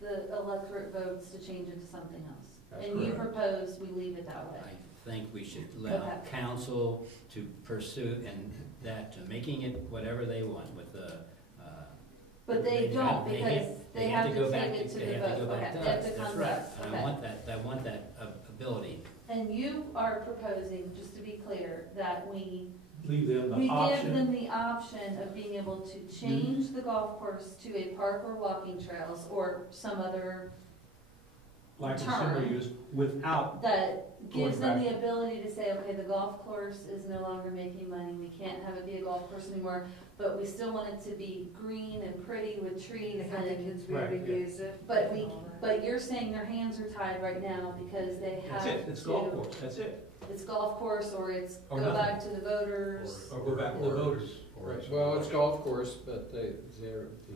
the electorate votes to change it to something else. That's And you correct. propose we leave it that way. I think we should allow council to pursue and that, making it whatever they want with the, But they don't, because they have to go back take it to they the have to vote. go back Okay, to they have us, to that's come to right. us. And Okay. I want that ability. And you are proposing, just to be clear, that we Leave them we the give them option. the option of being able to change the golf course to a park or walking trails or some other Like a term. similar use without, that gives Going them back. the ability to say, okay, the golf course is no longer making money, we can't have it be a golf course anymore, but we still want it to be green and pretty with trees They have the and, kids be able Right, to yeah. use it. but but you're saying their hands are tied right now because they have that's to. it, it's golf course, that's it. It's golf course or it's Or go nothing. back to the voters. Or go back to the voters. Well, it's golf course, but the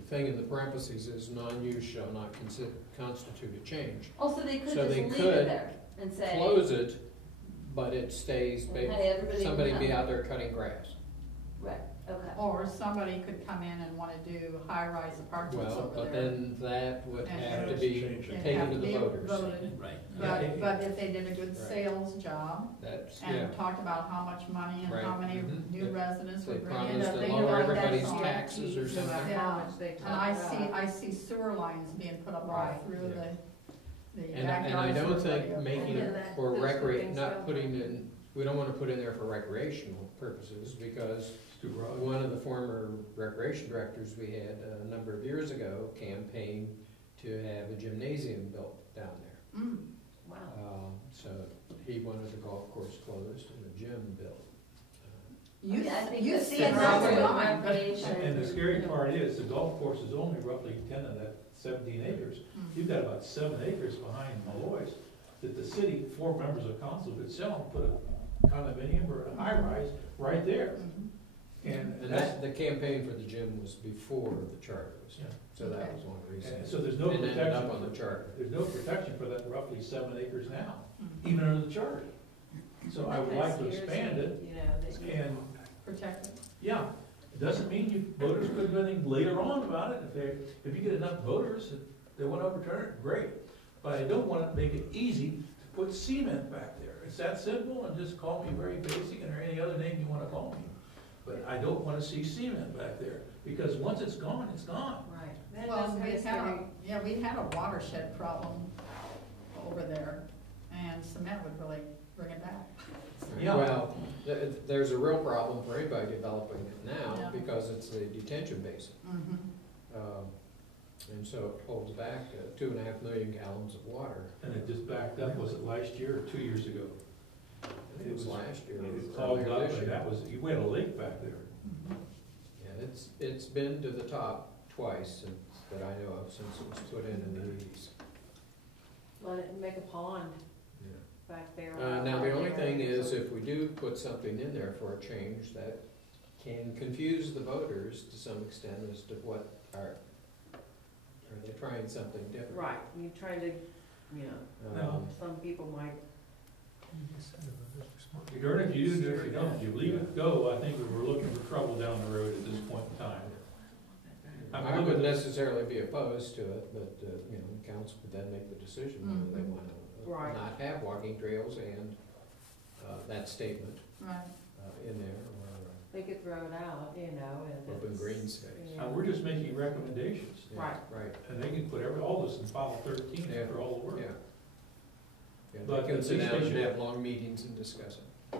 thing in the parentheses is non-use shall not constitute a change. Also, they could So just they leave it could there and say. Close it, but it stays, Hey, everybody somebody can be come. out there cutting grass. Right, okay. Or somebody could come in and wanna do high-rise apartments Well, over but there. then that would And have to it be has to change. It'd taken have to the be voters. voted. Right. Yeah. But if they did a good Right. sales job That's, yeah. and talked about how much money and how Right. many Mhm. new residents They would bring in. promised to think lower about that everybody's song. taxes or No something. matter how much they And I talk see, about. I see sewer lines being put up all Right. through Yeah. the And I backyards don't of think everybody. making Yeah, it that- for those recreate, things not don't- putting in, we don't wanna put in there for recreational purposes, because It's too broad. one of the former recreation directors we had a number of years ago campaigned to have a gymnasium built down there. Mm. Wow. So he wanted the golf course closed and a gym built. You, I think you that's see the it problem every with line. recreation. And the scary part is, the golf course is only roughly 10 of that 17 acres. You've got about 7 acres behind Malloy's that the city, 4 members of council could sell and put a condominium or a high-rise right there. Mhm. And And that's, that, the campaign for the gym was before the charter was done, Yeah. so that was one reason. and so there's no It ended up on protection, the charter. there's no protection for that roughly 7 acres now, Mhm. even under the charter. So I would like to Because expand years, it, you know, that you- and, Protect it. yeah, it doesn't mean you, voters could do anything later on about it. If you get enough voters that they want to overturn it, great. But I don't want to make it easy to put cement back there. It's that simple, and just call me very basic or any other name you want to call me. But I don't want to see cement back there, because once it's gone, it's gone. Right. That Well, does we kind of had scary. a, yeah, we had a watershed problem over there, and cement would really bring it back. Yeah. Well, there's a real problem for anybody developing it Yeah. now, because it's a detention basin. Mhm. And so it holds back 2.5 million gallons of water. And it just backed up, was it last year or 2 years ago? I think it was last year, It was or clogged earlier up, this and year. that was, you had a lake back there. Mhm. And it's been to the top twice since, that I know of, since it was put in the 80s. Let it make a pond Yeah. back there. Now, the only thing is, if we do put something in there for a change, that can confuse the voters to some extent as to what are they trying something different? Right, you try to, you know, some people might, You darn if you do, if you don't, you leave it go, I think we're looking for trouble down the road at this point in time. I wouldn't necessarily be opposed to it, but, you know, council could then make the decision whether they want to Right. not have walking trails and that statement Right. in there, they could throw it out, you know, and. or open it's- green space. yeah. And we're just making recommendations, Yeah, Right. Right, and they can put all this in file 13 Yeah. after all the work. yeah. Yeah, But they can at sit least down they and should- have long meetings and discuss it.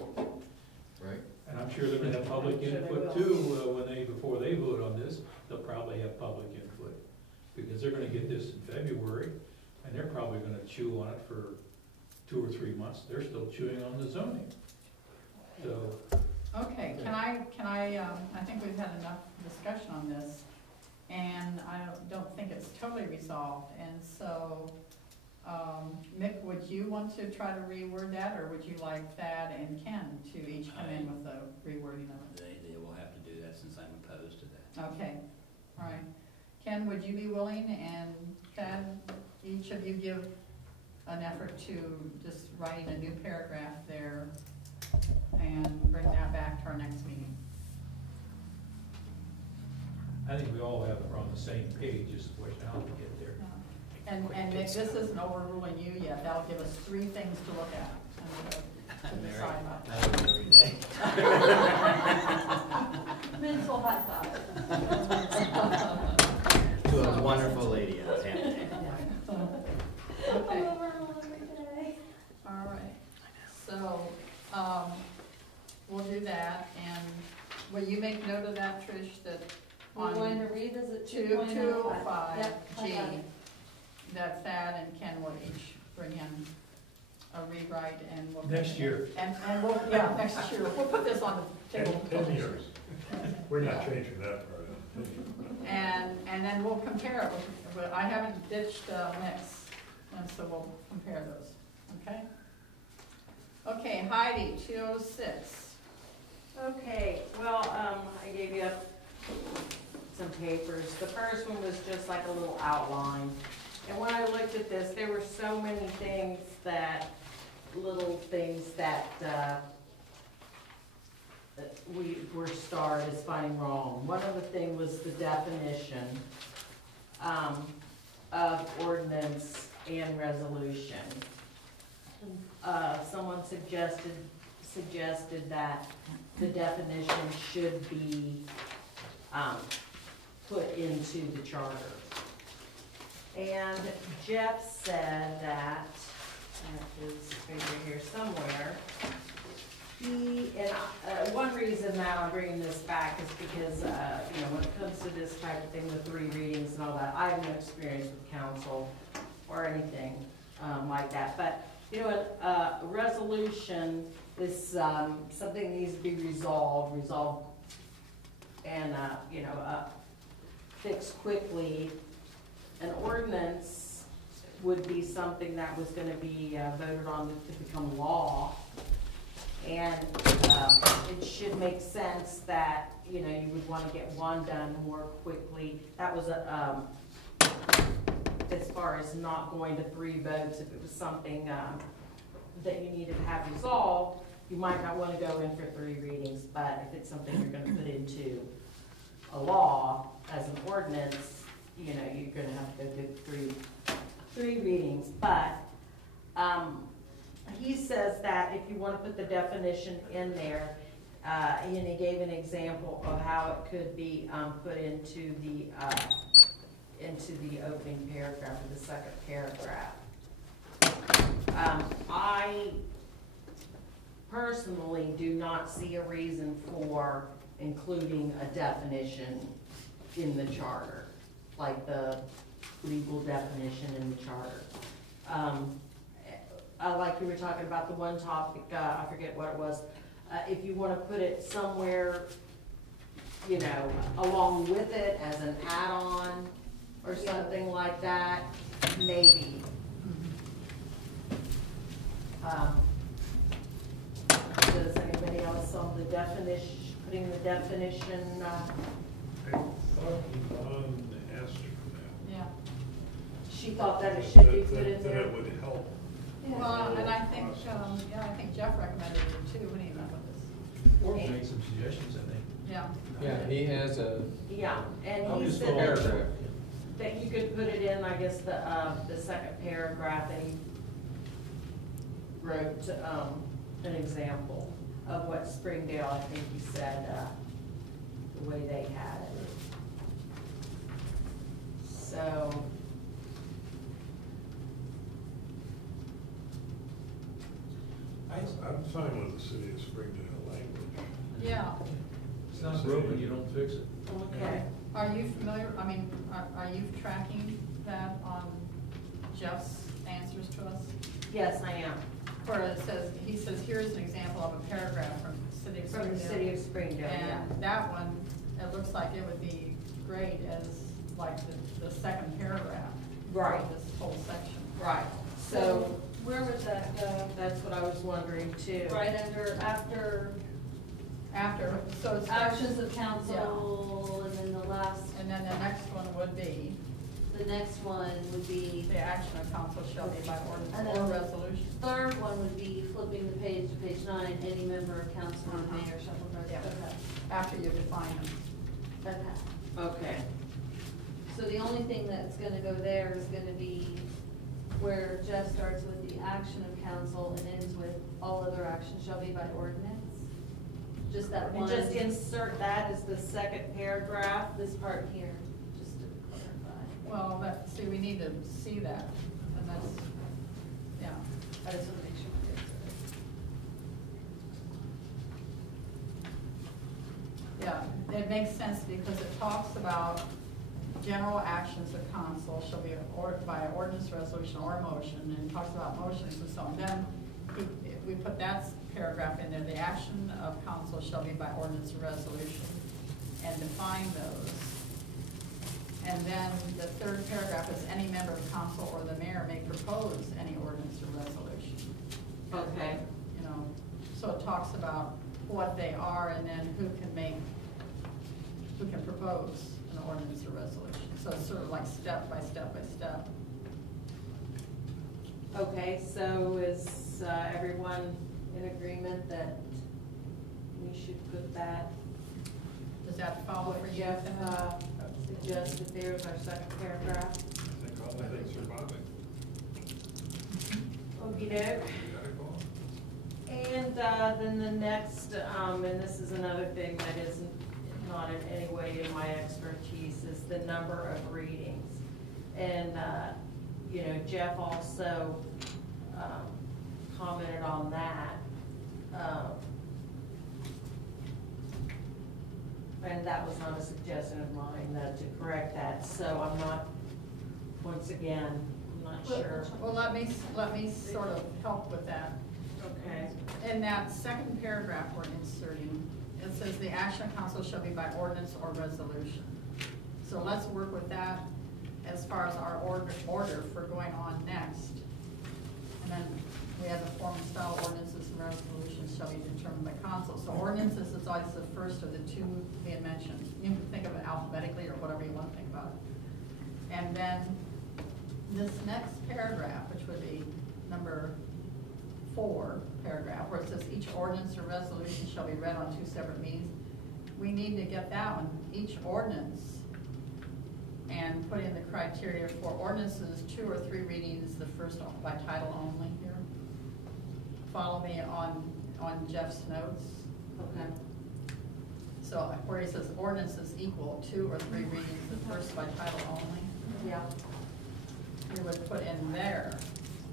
Right? And I'm sure they're gonna have public I'm sure they input will. too, before they vote on this, they'll probably have public input. Because they're gonna get this in February, and they're probably gonna chew on it for 2 or 3 months, they're still chewing on the zoning. So, Okay, I think we've had enough discussion on this, and I don't think it's totally resolved, and so, Mick, would you want to try to reword that, or would you like Thad and Ken to each come in with the rewording of it? They will have to do that since I'm opposed to that. Okay, all right. Ken, would you be willing, and Thad, each of you give an effort to just writing a new paragraph there and bring that back to our next meeting? I think we all have, are on the same page, just the question how to get there. And Nick, this isn't overruling you yet, that'll give us 3 things to look at. And we'll decide about. I do it every day. Mental high five. To a wonderful lady out there. Okay, I'm overruled every day. all right. So, we'll do that, and will you make note of that, Trish, that We're on going to revisit 205 2.05. Yep, I G, got it. that Thad and Ken will each bring in a rewrite, and we'll. Next year. And we'll, yeah, next year, we'll put this on the table. 10 years. We're not changing that part. And then we'll compare it with, I haven't ditched mix, and so we'll compare those, okay? Okay, Heidi, 206. Okay, well, I gave you some papers. The first one was just like a little outline. And when I looked at this, there were so many things that, little things that we were starred as finding wrong. One of the things was the definition of ordinance and resolution. Someone suggested that the definition should be put into the charter. And Jeff said that his figure here somewhere, one reason that I'm bringing this back is because, when it comes to this type of thing, the 3 readings and all that, I have no experience with council or anything like that. But, a resolution is something that needs to be resolved, and, fixed quickly. An ordinance would be something that was gonna be voted on to become law. And it should make sense that, you would wanna get one done more quickly. That was as far as not going to 3 votes. If it was something that you needed to have resolved, you might not wanna go in for 3 readings. But if it's something you're gonna put into a law as an ordinance, you're gonna have to go through 3 readings. But he says that if you want to put the definition in there, and he gave an example of how it could be put into the opening paragraph or the second paragraph. I personally do not see a reason for including a definition in the charter, like the legal definition in the charter. Like you were talking about the one topic, I forget what it was, if you want to put it somewhere, along with it as an add-on or something like that, maybe. Does anybody else on the definition, putting the definition, I thought Yvonne asked for that. Yeah. she thought that it should be put in That there? it would help. Well, and I think, I think Jeff recommended it too when he met with us. Or make some suggestions, I think. Yeah. Yeah, he has a Yeah, and I'll he just said follow that paragraph. that you could put it in, I guess, the second paragraph that he wrote, an example of what Springdale, I think he said, the way they had it. So, I'm fine with the city of Springdale language. Yeah. It's not broken, you don't fix it. okay, Are you familiar, are you tracking that on Jeff's answers to us? yes, I am, Where it says, he says, here's an example of a paragraph from the city of from the Springdale. city of Springdale, yeah. And that one, it looks like it would be great as like the second paragraph. Right. Of this whole section. Right, So so where would that go? that's what I was wondering too. Right under, after After, so it's. actions of council, and then the last, And then the next one would be, the next one would be, the action of council shall be by And ordinance then or resolution. third one would be flipping the page to page 9, any member of council or mayor shall provide. Yeah. After you define them. Okay. Okay, So the only thing that's gonna go there is gonna be where Jeff starts with the action of council and ends with all other actions shall be by ordinance. Just that And one. just insert that as the second paragraph. This part here, just to clarify. Well, that, see, we need to see that, and that's, yeah. I just want to make sure we're good. Yeah, it makes sense because it talks about general actions of council shall be by ordinance, resolution, or motion, and it talks about motions and so on. Then we put that paragraph in there, the action of council shall be by ordinance or resolution, and define those. And then the third paragraph is any member of council or the mayor may propose any ordinance or resolution. Okay. You know, so it talks about what they are and then who can propose an ordinance or resolution. So it's sort of like step by step by step. Okay, so is everyone in agreement that we should put that? Does that follow for you? Jeff suggested there's our second paragraph. I think all the things are bobbing. Okey-doke. And then the next, and this is another thing that isn't not in any way in my expertise, is the number of readings. And, you know, Jeff also commented on that. And that was not a suggestion of mine, to correct that. So I'm not, once again, I'm not sure. Well, let me sort of help with that. Okay. In that second paragraph we're inserting, it says the action of council shall be by ordinance or resolution. So let's work with that as far as our order for going on next. And then we have the form and style ordinances and resolutions shall be determined by council. So ordinances is always the first of the two being mentioned. You can think of it alphabetically or whatever you want to think about it. And then this next paragraph, which would be number 4 paragraph, where it says each ordinance or resolution shall be read on 2 separate meetings. We need to get that one, each ordinance, and put in the criteria for ordinances, 2 or 3 readings, the first by title only here. Follow me on Jeff's notes. Okay. So where he says ordinances equal 2 or 3 readings, the first by title only, Yeah. we would put in there.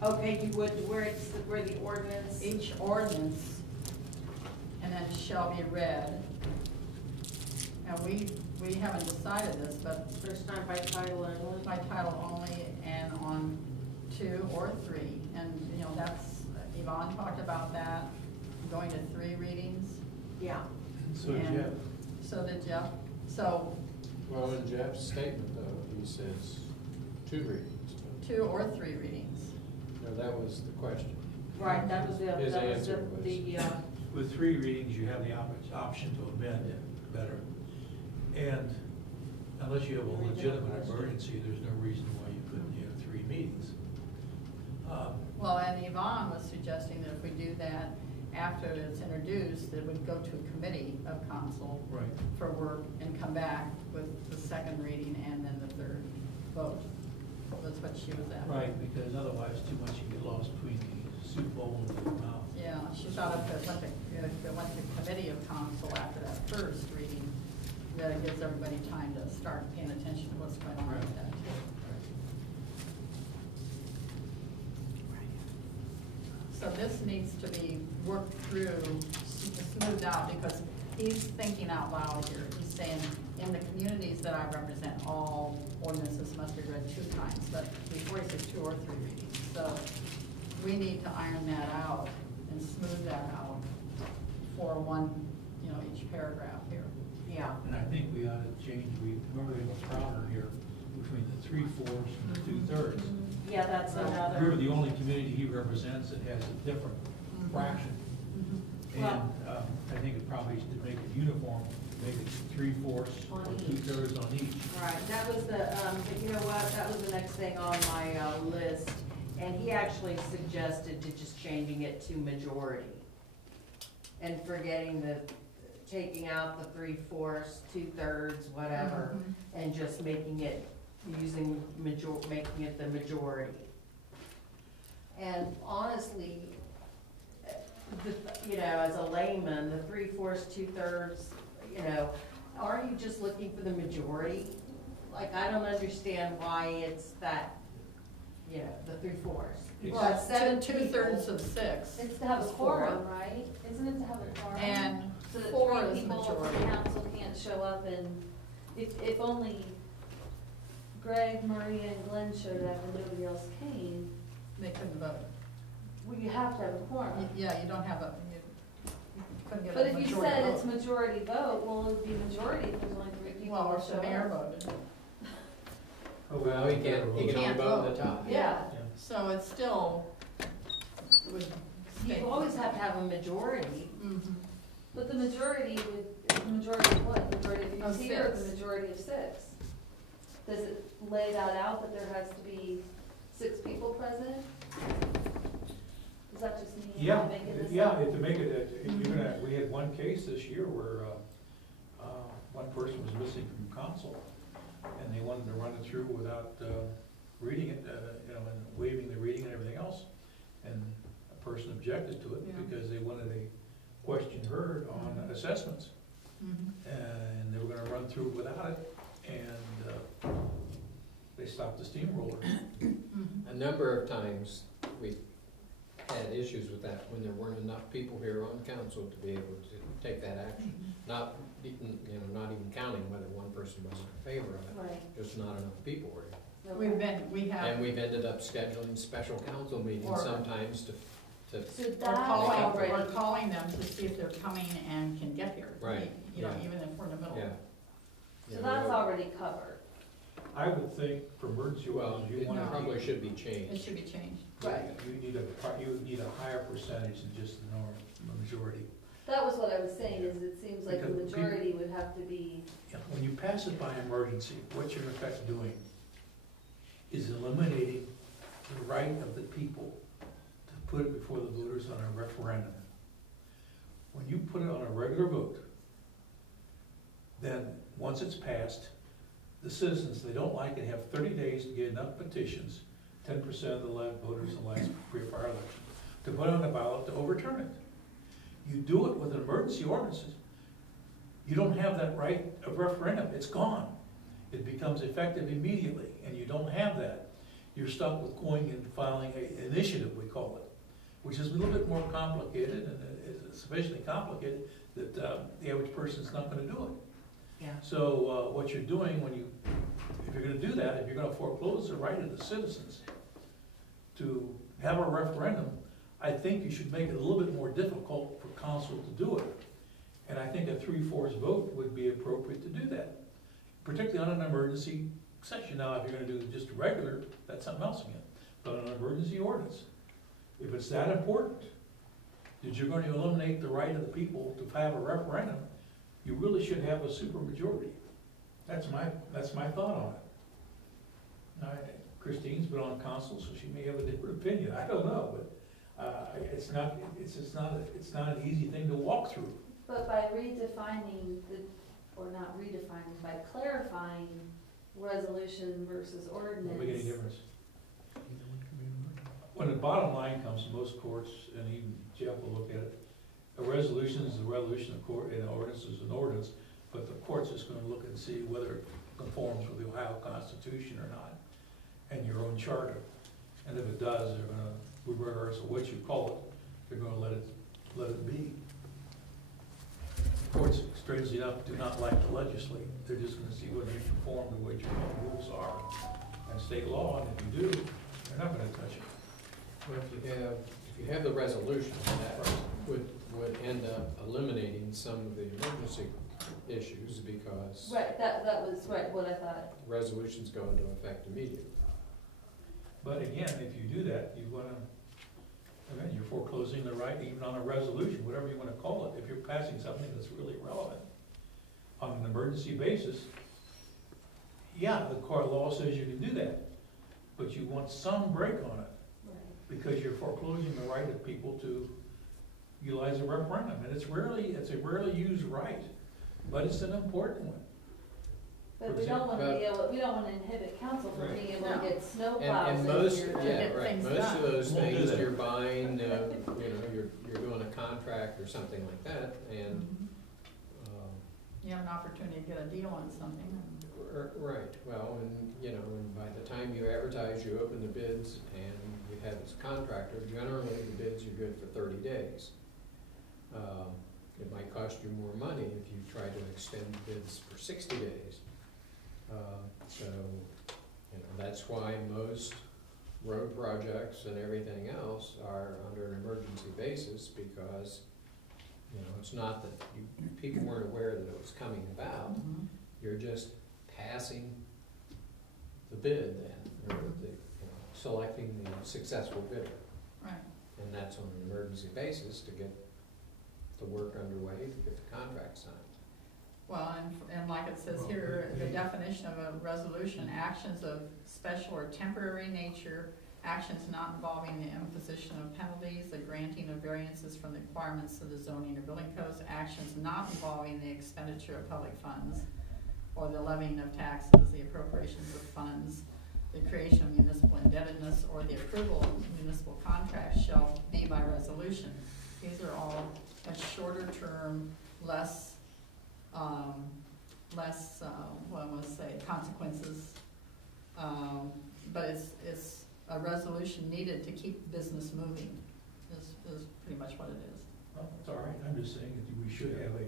Okay, you would, where the ordinance. Each ordinance, and then shall be read. And we haven't decided this, but First time by title only. by title only and on 2 or 3. And, you know, that's, Yvonne talked about that, going to 3 readings. Yeah. So And Jeff, So did Jeff. So Well, in Jeff's statement though, he says 2 readings. 2 or 3 readings. No, that was the question. Right, that was the, His that was answer was- the, with 3 readings, you have the option to amend it better. And unless you have a legitimate emergency, there's no reason why you couldn't have 3 meetings. Well, and Yvonne was suggesting that if we do that after it's introduced, that it would go to a committee of council Right. for work and come back with the second reading and then the third vote. That's what she was at. Right, because otherwise too much you get lost between the soup bowl and the mouth. Yeah, she thought if it went to committee of council after that first reading, that it gives everybody time to start paying attention to what's going on with that too. So this needs to be worked through, smoothed out, because he's thinking out loud here. He's saying, in the communities that I represent, all ordinances must be read 2 times, but before he says 2 or 3 readings. So we need to iron that out and smooth that out for one, you know, each paragraph here. yeah. And I think we ought to change, remember we have a prouder here between the 3/4 and the 2/3. Yeah, that's We're another, the only community he represents that has a different fraction. And Well- I think it probably should make it uniform, make it 3/4 or On each. 2/3 on each. right, that was the, but you know what, that was the next thing on my, list. And he actually suggested to just changing it to majority. And forgetting taking out the 3/4, 2/3, whatever, and just making it, making it the majority. And honestly, you know, as a layman, the 3/4, 2/3, you know, aren't you just looking for the majority? Like, I don't understand why it's that, you know, the 3/4. You've Well, got 7 2/3 people. of 6. It's to have a is 4. quorum, right? Isn't it to have a quorum? And So that 4 three is people from majority. council can't show up, and if only Greg, Maria, and Glenn showed up and nobody else came, They couldn't vote. well, you have to have a quorum. Yeah, you don't have you couldn't get But a if you majority said it's vote. majority vote, well, it would be majority if there's only 3 people Well, that if show the mayor up. voted. Well, he can only can't vote on vote. the top. Yeah, So it's still, would stay. You always have to have a majority. Mhm. but the majority would, is the majority of what? The majority of Of here, or the 6. majority of 6? Does it lay that out that there has to be 6 people present? Is that just me Yeah, making this yeah, up? to make it, you're gonna, we had one case this year where, one person was missing from council, and they wanted to run it through without, reading it, you know, and waiving the reading and everything else. And a person objected to it Yeah. because they wanted a question heard on assessments. Mhm. And they were gonna run through without it, and, they stopped the steamroller. Mhm. A number of times, we had issues with that when there weren't enough people here on council to be able to take that action. Not, you know, not even counting whether one person wasn't in favor of it, Right. just not enough people were here. We have, And we've ended up scheduling special council meetings Or- sometimes to, So we're that calling, already, them to see if they're coming and can get here. Right, You know, yeah. even if we're in the middle. yeah. so Yeah, that's we- already covered. I would think for emergency Well, orders, you it wanna. probably should be It changed. should be changed. Right. You need a higher percentage than just the majority. That was what I was saying, is it seems like the Because majority would have to be, Yeah, when you pass it by emergency, what you're in effect doing is eliminating the right of the people to put it before the voters on a referendum. When you put it on a regular vote, then, once it's passed, the citizens, they don't like it, have 30 days to get enough petitions, 10% of the voters in the last prior election, to put on the ballot to overturn it. You do it with an emergency ordinances, you don't have that right of referendum, it's gone. It becomes effective immediately, and you don't have that. You're stuck with going and filing an initiative, we call it, which is a little bit more complicated, and it's sufficiently complicated that the average person's not gonna do it. Yeah. So what you're doing if you're gonna do that, if you're gonna foreclose the right of the citizens to have a referendum, I think you should make it a little bit more difficult for council to do it. And I think a 3/4 vote would be appropriate to do that, particularly on an emergency session. Now, if you're gonna do just a regular, that's something else again, but on an emergency ordinance, if it's that important, that you're going to eliminate the right of the people to have a referendum, you really should have a supermajority. That's my thought on it. Now, Christine's been on council, so she may have a different opinion, I don't know, but, it's not an easy thing to walk through. but by redefining or not redefining, by clarifying resolution versus ordinance. Won't make any difference. When the bottom line comes, most courts, and even Jeff will look at it, a resolution is a resolution, of court, and an ordinance is an ordinance, but the court's just gonna look and see whether it conforms with the Ohio Constitution or not, and your own charter. And if it does, they're gonna, regardless of what you call it, they're gonna let it be. Courts, strangely enough, do not like to legislate. They're just gonna see whether you conform to what your own rules are and state law, and if you do, they're not gonna touch it. Well, if you have the resolution, that would end up eliminating some of the emergency issues because Right, that was right, what I thought. resolutions go into effect immediately. But again, if you do that, you wanna, again, you're foreclosing the right even on a resolution, whatever you wanna call it, if you're passing something that's really relevant. On an emergency basis, yeah, the core law says you can do that, but you want some break on it, Right. because you're foreclosing the right of people to utilize a referendum, and it's a rarely used right, but it's an important one. But we don't wanna be able, we don't wanna inhibit council from being able to No. get snow And plows in most, here. yeah, get right, things most done. of those Won't do things that. you're buying, you're doing a contract or something like that, and, Mhm. You have an opportunity to get a deal on something. right, well, and by the time you advertise, you open the bids, and you have this contractor, generally the bids are good for 30 days. It might cost you more money if you try to extend bids for 60 days. So, that's why most road projects and everything else are under an emergency basis, because, it's not that people weren't aware that it was coming about. Mhm. You're just passing the bid then, or selecting the successful bidder. Right. And that's on an emergency basis to get the work underway, to get the contract signed. Well, and like it says here, the definition of a resolution, actions of special or temporary nature, actions not involving the imposition of penalties, the granting of variances from the requirements of the zoning or building codes, actions not involving the expenditure of public funds, or the levying of taxes, the appropriations of funds, the creation of municipal indebtedness, or the approval of municipal contracts shall be by resolution. These are all a shorter term, less, what I want to say, consequences. But it's a resolution needed to keep business moving, is pretty much what it is. Well, it's all right, I'm just saying that we should have a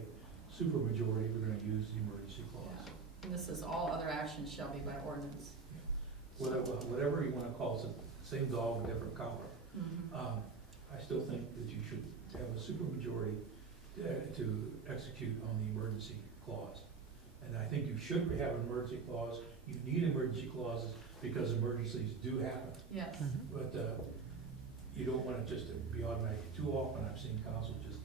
supermajority if we're gonna use the emergency clause. Yeah. And this is all other actions shall be by ordinance. Whatever you wanna call it, same dog, different collar. Mhm. I still think that you should have a supermajority to execute on the emergency clause. And I think you should have an emergency clause. You need emergency clauses because emergencies do happen. Yes. But you don't want it just to be automatic. Too often I've seen council just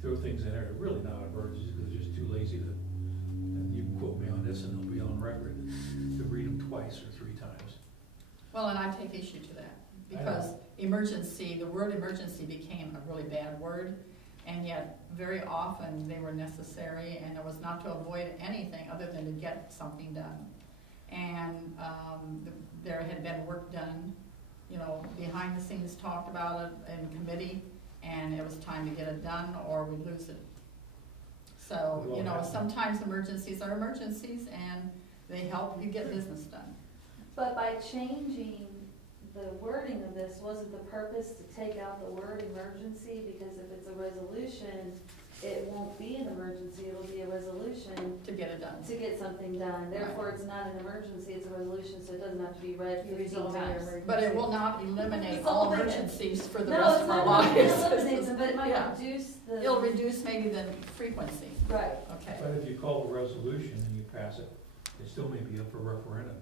throw things in there that are really not emergencies because they're just too lazy to, and you can quote me on this and it'll be on record, to read them twice or 3 times. Well, and I take issue to that, because emergency, the word emergency became a really bad word, and yet very often they were necessary, and it was not to avoid anything other than to get something done. And there had been work done, behind the scenes, talked about it in committee, and it was time to get it done or we'd lose it. So, sometimes emergencies are emergencies, and they help you get business done. But by changing the wording of this, wasn't the purpose to take out the word emergency? Because if it's a resolution, it won't be an emergency, it'll be a resolution To get it done. to get something done. Therefore, it's not an emergency, it's a resolution, so it doesn't have to be read 15 times. But it will not eliminate It's all all emergencies for the No, rest it's of our not lives. gonna eliminate them, but it might Yeah. reduce the. It'll reduce maybe the frequency, Right. okay. But if you call a resolution and you pass it, it still may be up for referendum.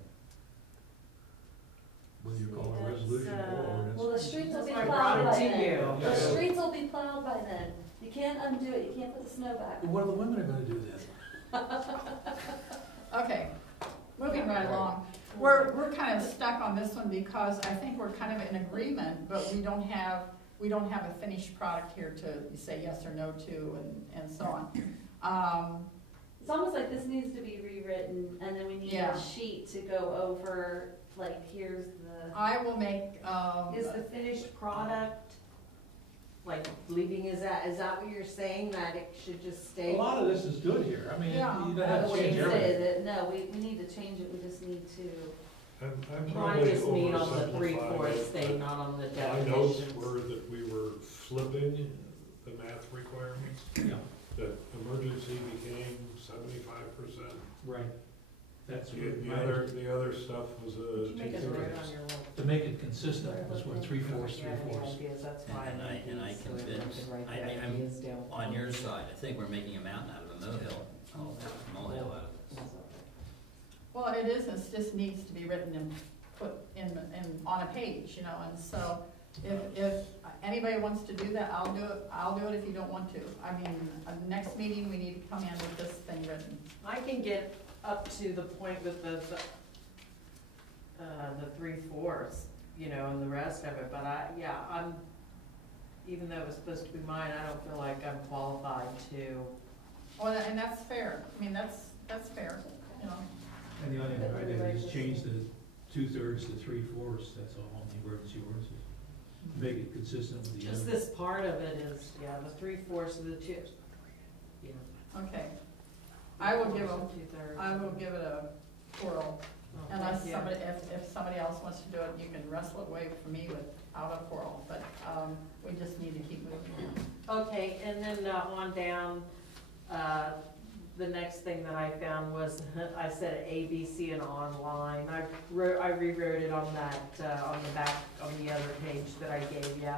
Whether you call it a resolution or ordinance. Well, the streets will be That's why I plowed brought by it to then. you. The streets will be plowed by then. You can't undo it, you can't put the snow back. But what are the women are gonna do then? Okay, moving right along. We're kind of stuck on this one because I think we're kind of in agreement, but we don't have a finished product here to say yes or no to and so on. It's almost like this needs to be rewritten, and then we need Yeah. a sheet to go over, like, here's the. I will make, Is the finished product, like, is that what you're saying, that it should just stay? A lot of this is good here, I mean, Yeah. you don't have to change Say everything. that, no, we need to change it, we just need to. I'm Well, I probably just mean on the oversimplifying 3/4 it, thing, but not on the my notes definitions. were that we were flipping the math requirements, Yeah, that emergency became 75%. right. That's The what the other stuff was a Did you make a note on your little? to make it consistent, that's what 3/4, Yeah, the 3/4. ideas, that's why And I these, so that we convinced, can write the I'm ideas down. on your side. I think we're making a mountain out of a molehill, molehill out of this. well, it is, it just needs to be written and put in on a page, and so if anybody wants to do that, I'll do it if you don't want to. I mean, next meeting, we need to come in with this thing written. I can get up to the point with the 3/4, and the rest of it, but I'm, even though it was supposed to be mine, I don't feel like I'm qualified to. Well, and that's fair, I mean, that's fair. you know. And the only thing I did is change the 2/3 to 3/4, that's all, on the emergency ordinances. Make it consistent with the Just other. this part of it is, yeah, the 3/4 of the two. Yeah. Okay. I will give them, 2/3. I will give it a whirl. Oh, Unless thank you. somebody, if somebody else wants to do it, you can wrestle it away from me without a quarrel, but, we just need to keep moving. Okay, and then on down, the next thing that I found was, I said ABC and online. I rewrote it on that, on the back, on the other page that I gave you.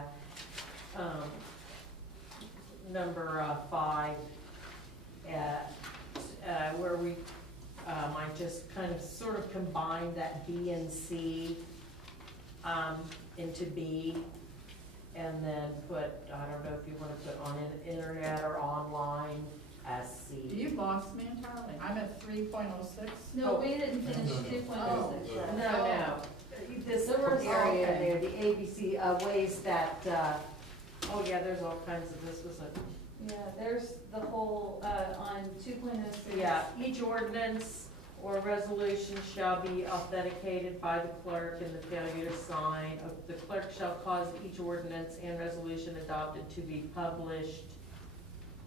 Number 5, where we, I just kind of sort of combined that B and C into B, and then put, I don't know if you want to put on internet or online as C. You lost me entirely. I'm at 3.06. No, we didn't finish No, no. 2.06 yet. No. This There was- area okay. there, the ABC, ways that, oh yeah, there's all kinds of, this was a, Yeah, there's the whole, on 2.06. yeah, each ordinance or resolution shall be authenticated by the clerk, and the failure to sign. The clerk shall cause each ordinance and resolution adopted to be published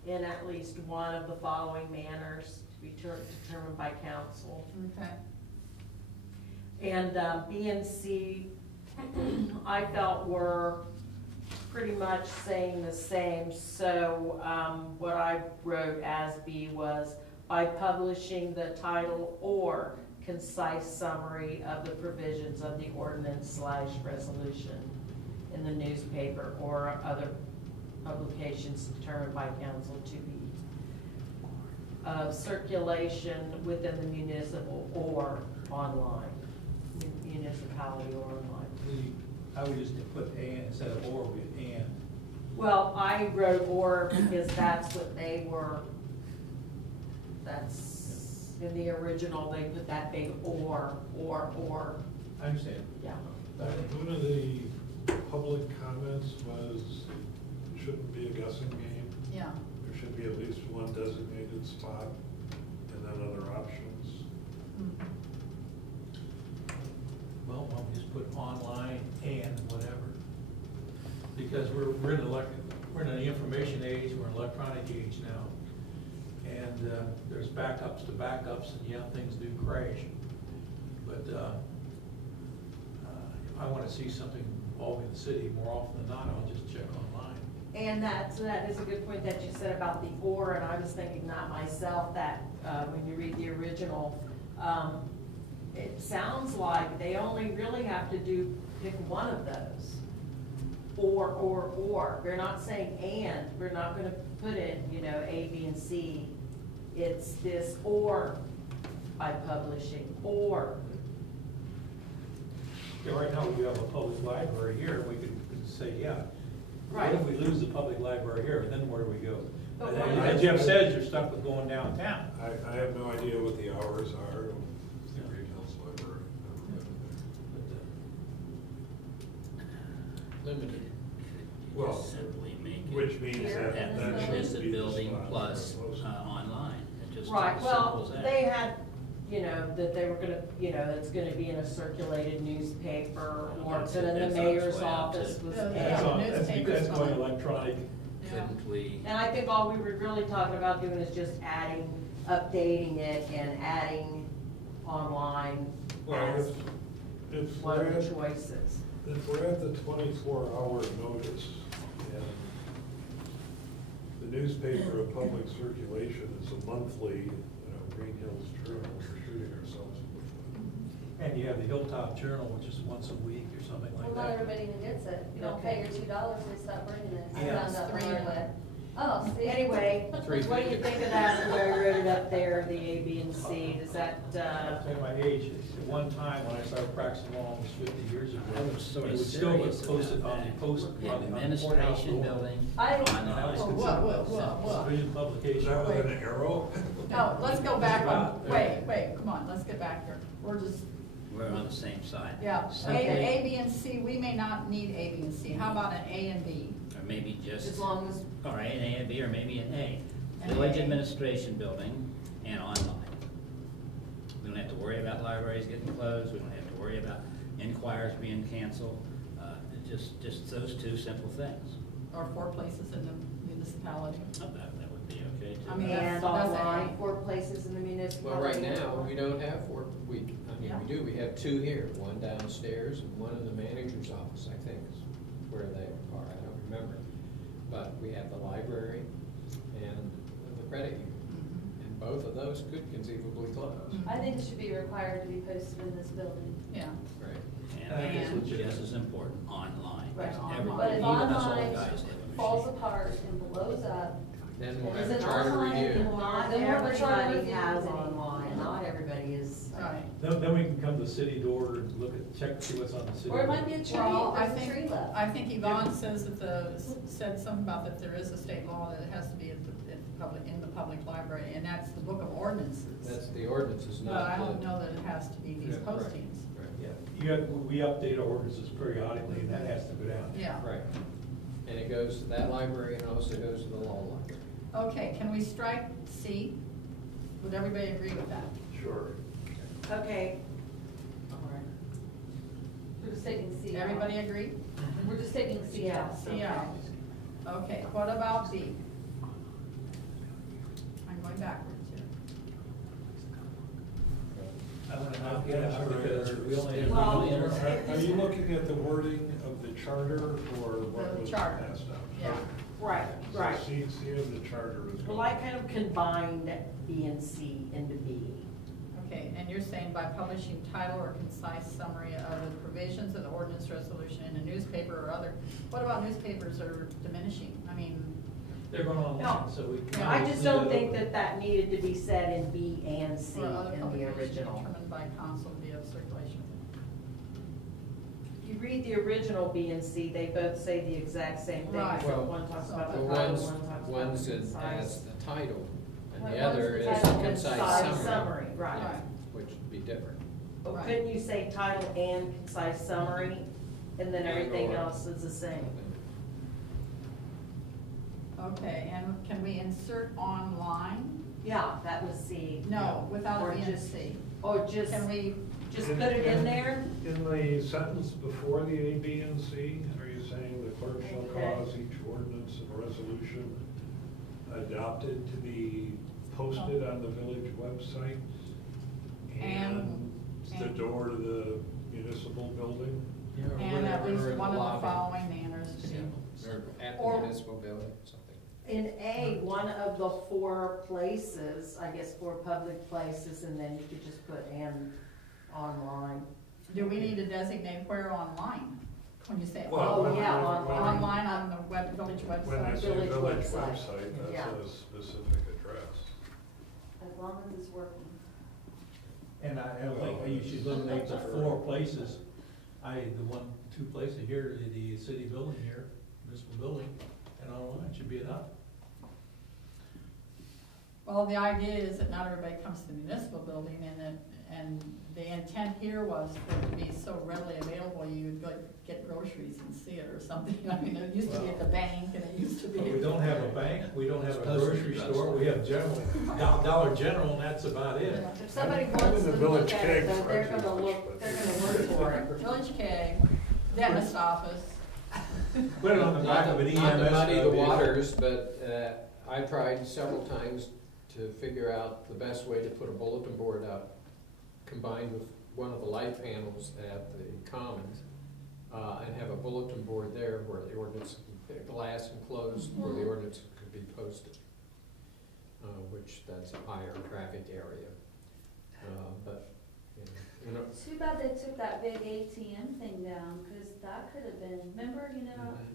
in at least one of the following manners to be determined by council. Okay. And B and C, I felt were pretty much saying the same. So what I wrote as B was, by publishing the title or concise summary of the provisions of the ordinance/resolution in the newspaper or other publications determined by council to be of circulation within the municipal or online, municipality or online. I would just put and instead of or, we and. Well, I wrote or because that's what they were, that's, in the original, they put that big or. I understand. Yeah. One of the public comments was, it shouldn't be a guessing game. Yeah. There should be at least one designated spot and then other options. Mhm. Well, why don't we just put online and whatever? Because we're in the information age, we're in electronic age now. And there's backups to backups, and yeah, things do crash. But if I want to see something involving the city more often than not, I'll just check online. And that is a good point that you said about the or, and I was thinking that myself, that when you read the original, it sounds like they only really have to pick one of those. Or. They're not saying and, we're not gonna put in, A, B, and C. It's this or by publishing, or. Yeah, right now, we have a public library here, we could say, yeah. Right. What if we lose the public library here, then where do we go? But And what- as Jeff says, you're stuck with going downtown. I have no idea what the hours are of the Greenhills Library. Limited. Well, Just simply make it. Which means Here, that and that then- should be the building spot plus that goes. online. It's just Right, as simple well, as that. they had, that they were gonna, it's gonna be in a circulated newspaper, or That's- put in the that's on its mayor's way out, office too. was. Yeah, That's all, that's newspapers going on it. electronic. Yeah. Couldn't we, And I think all we were really talking about doing is just updating it and adding online Well, as if one we're of at, the choices. if we're at the 24-hour notice, and the newspaper of public circulation is a monthly, Greenhills Journal, we're shooting ourselves in the foot. And you have the Hilltop Journal, which is once a week or something Well, like not that. everybody even gets it. You don't pay your $2, they stop bringing it. I Yeah. found out the It's hard $3. way. Oh, see? Anyway, Three what do you think of that, the way I wrote it up there, the A, B, and C, does that, I'll tell you my age, at one time when I started practicing law almost 50 years ago, I was sort you of would still get serious posted about on the that. post, The on the courthouse administration door. building, I- And that was online. Whoa. Civilian Is publication. that with an arrow? No, let's go back on, Yeah. wait, come on, let's get back here. We're just, We're on the same side. yeah, Simply- A, B, and C, we may not need A, B, and C. How about an A and B? Or maybe just, as long as, all right, an A and B, or maybe an A. An Village A. administration building and online. We don't have to worry about libraries getting closed, we don't have to worry about inquiries being canceled, just those two simple things. Or 4 places in the municipality. Oh, that would be okay too. I mean, And that's online, a- 4 places in the municipality. Well, right now, we don't have four, we Yeah. do, we have 2 here, one downstairs and one in the manager's office, I think, is where they are, I don't remember. But we have the library and the credit union, Mhm. and both of those could conceivably close. Mhm. I think it should be required to be posted in this building. Yeah, Right. And I think it's and legitimate. just as important, online. Right. Everybody, But if even us old online guys have a machine. falls apart and blows up, Then we'll Is have a it charter online? review. Not Then we're the charter everybody review has committee. online, not everybody is. right. Then we can come to the city door and look at, check, see what's on the city. or it door. might be a tree, Well, I there's a think, tree left. I think Yvonne says that said something about that there is a state law that it has to be in the public library, and that's the book of ordinances. That's the ordinances, But I not don't the. know that it has to be these Yeah, right. postings. Yeah, we update our ordinances periodically, and that has to go down. Yeah. Right. And it goes to that library and also goes to the law library. Okay, can we strike C? Would everybody agree with that? Sure. Okay. All right. We're just taking C out. Everybody agree? We're just taking C out. C out. Okay, what about B? I'm going backwards here. I want to knock it out because we only have. Well, we only have- Are you looking at the wording of the charter or what The was charter. passed out? Yeah. Right, So right. C of the charter is. Well, I kind of combined B and C into B. Okay, and you're saying by publishing title or concise summary of the provisions of the ordinance resolution in a newspaper or other, what about newspapers are diminishing? I mean, They're going No. online, so we. Yeah. I just don't think that that needed to be said in B and C or other in the publications original. determined by council via circulation. If you read the original B and C, they both say the exact same thing. Right. except one talks about The the title, one's, one talks about one's the in as concise. the title, and Well, the one's other the is title a and concise summary. Right. Right. Which would be different. But Right. couldn't you say title and concise summary, and then everything And/or. else is the same? Okay, and can we insert online? Yeah, that was C. No, without Or it being just- C. Or just, Can we, just put it in there? In the sentence before the A, B, and C, are you saying the clerk shall Okay. cause each ordinance and resolution adopted to be posted on the village website? And the And- door to the municipal building? Yeah, or and at whatever, least or in one of the lobby. following manners to be. Or at the Or- municipal building, something. In A, one of the 4 places, I guess 4 public places, and then you could just put and online. Do we need to designate where online? When you say Well, Oh, yeah, online on the village When I website? say Village village website. website, Yeah. that's a specific address. As long as it's working. And I don't think you should eliminate the 4 places. The 2 places here, the city building here, municipal building, and online should be enough. Well, the idea is that not everybody comes to the municipal building, and the intent here was for it to be so readily available, you'd go get groceries and see it or something. I mean, it used to be at the bank, and it used to be. But we don't have a bank, we don't have a Supposed to be grocery drugstore. store, we have Dollar General, and that's about it. If somebody I'm wants in to the look village at keg it, though, for they're every gonna lunch, look, but- they're gonna look for it. Village keg, dentist office. Put it on the back of an EMS. Not to muddy the vehicle. waters, but I tried several times to figure out the best way to put a bulletin board up, combined with one of the light panels at the Commons, and have a bulletin board there where the ordinance, glass enclosed, where the ordinance could be posted, which that's a higher traffic area. But, you know, Too bad they took that big ATM thing down, cause that could have been, remember,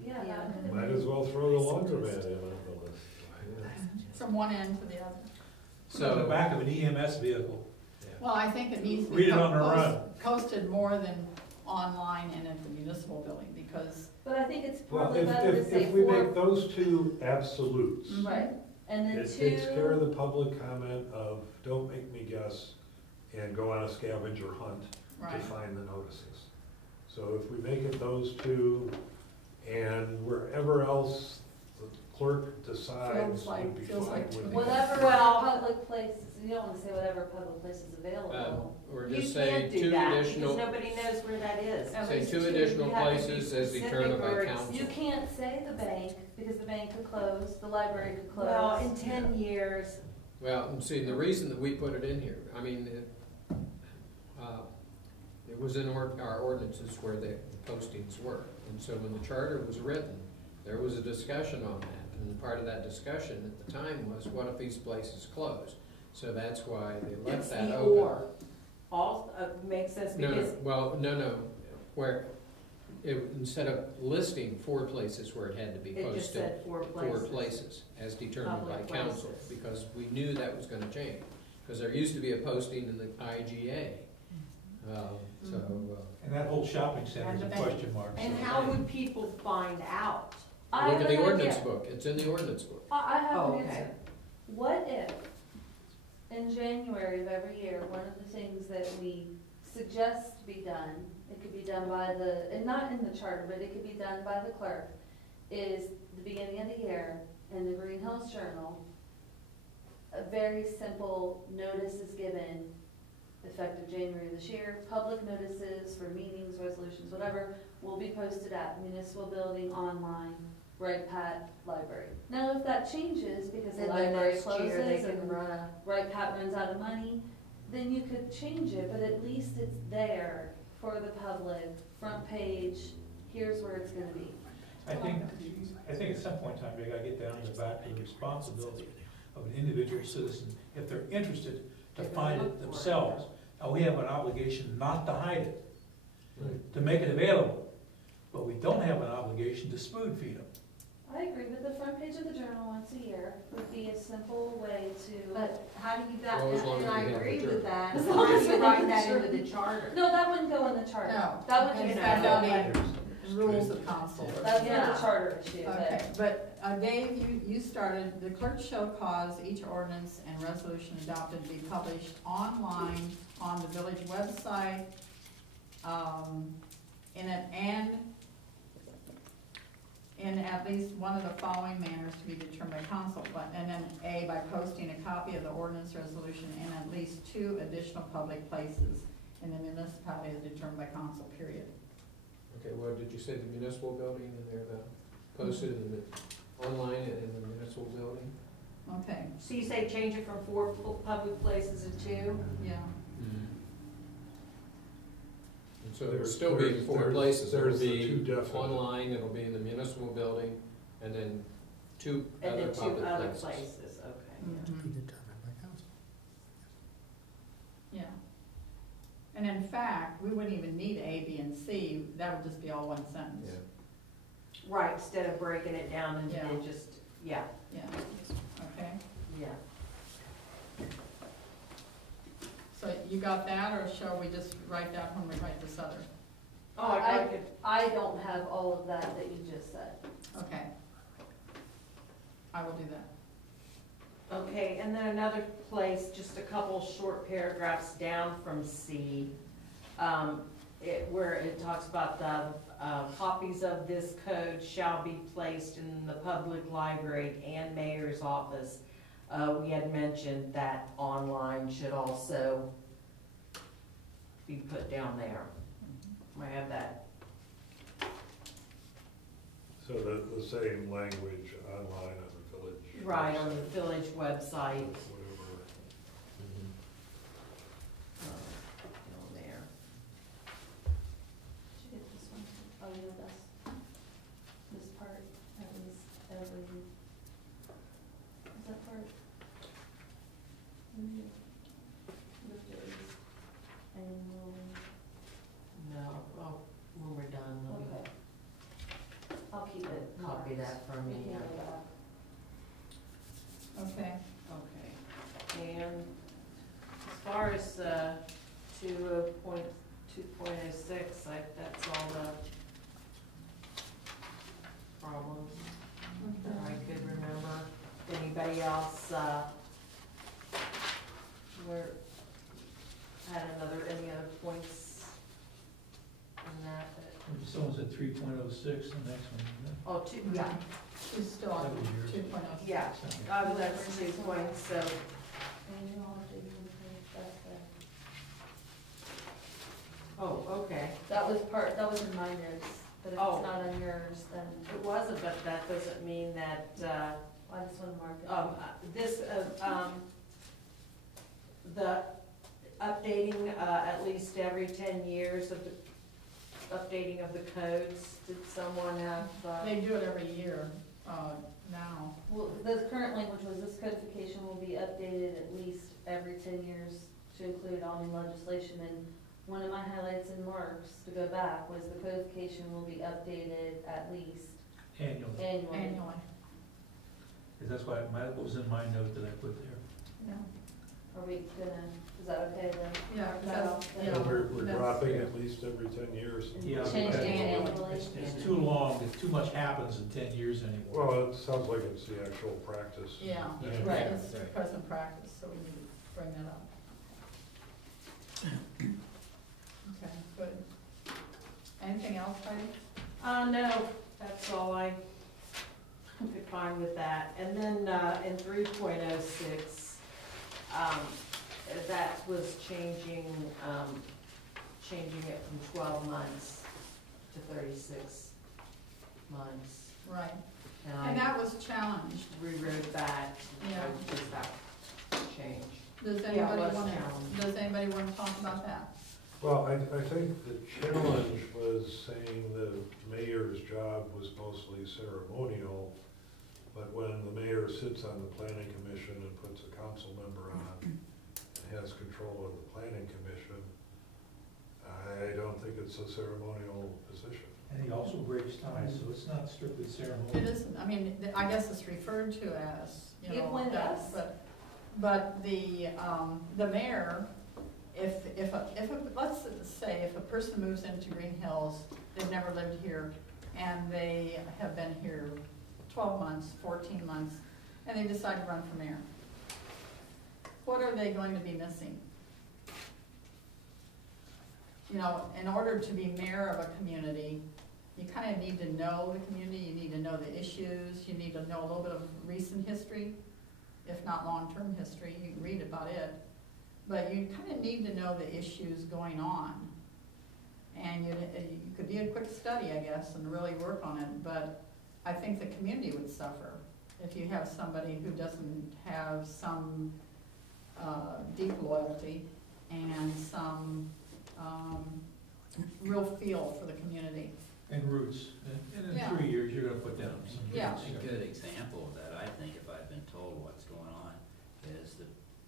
yeah, that could have been. Might as well throw the laundromat in on the list. From one end to the other. Put it on the so, back of an EMS vehicle. Well, I think it needs to Read be it on the run. posted more than online and at the municipal building, because, But I think it's Well, probably better to say if we 4. make those 2 absolutes, Right, and then it 2. takes care of the public comment of, don't make me guess, and go on a scavenger hunt to right, find the notices. So if we make it those 2, and wherever else clerk decides would be feels fine like with too me. Whatever Well- public places, you don't wanna say whatever public place is available. Or You just say can't do two that, because additional, nobody knows where that is. At say least two two. additional You have to be places as specific determined by or ex- council. You can't say the bank, because the bank could close, the library could close. Well, in 10 years, Well, and see, the reason that we put it in here, I mean, it was in our ordinances where the postings were. And so when the charter was written, there was a discussion on that. And part of that discussion at the time was, what if these places close? So that's why they left it's that the open. or. All, makes sense No, because, no, where, instead of listing 4 places where it had to be it just posted, said 4 4 places. places, as determined by Public council, places. because we knew that was gonna change. Because there used to be a posting in the IGA. So, And that whole shopping center is a And the bank. question mark. And so- how would people find out? I look have at the an ordinance idea. book, it's in the ordinance book. I have Oh, an okay. answer. What if, in January of every year, one of the things that we suggest be done, it could be done by the, and not in the charter, but it could be done by the clerk, is the beginning of the year, in the Greenhills Journal, a very simple notice is given, effective January this year, public notices for meetings, resolutions, whatever, will be posted at municipal building, online, Wright Pat Library. Now, if that changes because the And then library next year, they closes can and run a, Wright Pat runs out of money, then you could change it, but at least it's there for the public, front page, here's where it's gonna be. I think at some point in time, we gotta get down to the back to the responsibility of an individual citizen, if they're interested, to They're gonna find look it for it. themselves. Now, we have an obligation not to hide it, Right. to make it available, but we don't have an obligation to spoon feed them. I agree, but the front page of the journal once a year would be a simple way to. but how do you that, Well, as long and as I we have agree the with charter. that, As how long do as you we write have that the into the charter? No, that wouldn't go in the charter. No. That would It's just not go on by, the rules of council. that's not Yeah. a charter issue, Okay, but but Dave, you started, the clerk shall cause each ordinance and resolution adopted to be published online on the village website, in at least one of the following manners to be determined by council, and then A, by posting a copy of the ordinance resolution in at least 2 additional public places in the municipality as determined by council, period. Okay, well, did you say the municipal building in there, posted in the, online and in the municipal building? Okay, So you say change it from 4 public places to 2? yeah. And so it'll There's- still be in 4 there's- places, it'll there's the two be definite. online, it'll be in the municipal building, and then 2 And other then 2 public other places. places, okay. Mhm. determined by council. Yeah. And in fact, we wouldn't even need A, B, and C, that would just be all one sentence. Yeah. Right, instead of breaking it down into Yeah. just, yeah, Yeah, okay. yeah. So you got that, or shall we just write that when we write this other? Oh, I could, I don't have all of that you just said. Okay. I will do that. okay, and then another place, just a couple short paragraphs down from C, where it talks about the, copies of this code shall be placed in the public library and mayor's office. We had mentioned that online should also be put down there. I have that. So the same language online on the village. Right, on the website, village website, Whatever. Mhm. down there. Did you get this one? Oh, yeah, that's, this part, that was every, is that part? Lift it, and we'll, No, oh, when we're done, let me okay. I'll keep it. copy that from We me. can go back. Okay. Okay, and as far as, 2.2.06, that's all the problems that I could remember. Anybody else, had any other points in that? Would you Someone said 3.06, the next one, Oh, two, yeah, She's still on 7 years. 2.0. yeah, that's 2 points, so, Annual updating page, that's the- oh, okay. That was in my notes, but if Oh. it's not on yours, then It wasn't, but that doesn't mean that, I just want to mark it. this, the updating, at least every 10 years of the updating of the codes, did someone have, They do it every year, now. Well, the current language was this codification will be updated at least every 10 years to include all new legislation. And one of my highlights in Mark's, to go back, was the codification will be updated at least annually. annually. Annually, Because that's why, what was in my note that I put there. yeah. Are we gonna, is that okay then? Yeah, Mark that that's- off then? yeah. So we're That's- dropping at least every 10 years. Yeah, Change because it annually. It's too long, if too much happens in 10 years anymore. Well, it sounds like it's the actual practice. Yeah, Right. it's the present practice, so we need to bring that up. Okay, good. Anything else, Heidi? no, that's all I could find with that. And then, in 3.06, that was changing it from 12 months to 36 months. Right, And and I that was challenged. rewrote that, Yeah. just that change. Does Yeah, it anybody was want to, challenged. does anybody want to talk about that? Well, I think the challenge was saying the mayor's job was mostly ceremonial, but when the mayor sits on the planning commission and puts a council member on and has control of the planning commission, I don't think it's a ceremonial position. And he also breaks ties, so it's not strictly It ceremonial. isn't, I mean, I guess it's referred to as, you He know. appointed that, us? But the mayor, if let's say if a person moves into Greenhills, they've never lived here, and they have been here 12 months, 14 months, and they decide to run for mayor, what are they going to be missing? You know, in order to be mayor of a community, you kind of need to know the community, you need to know the issues, you need to know a little bit of recent history, if not long-term history, you can read about it. But you kind of need to know the issues going on. And you could do a quick study, I guess, and really work on it, but I think the community would suffer if you have somebody who doesn't have some deep loyalty and some real feel for the community. And roots, and in Yeah. 3 years, you're gonna put down some. Yeah. A good example of that, I think, if I've been told what's going on, is the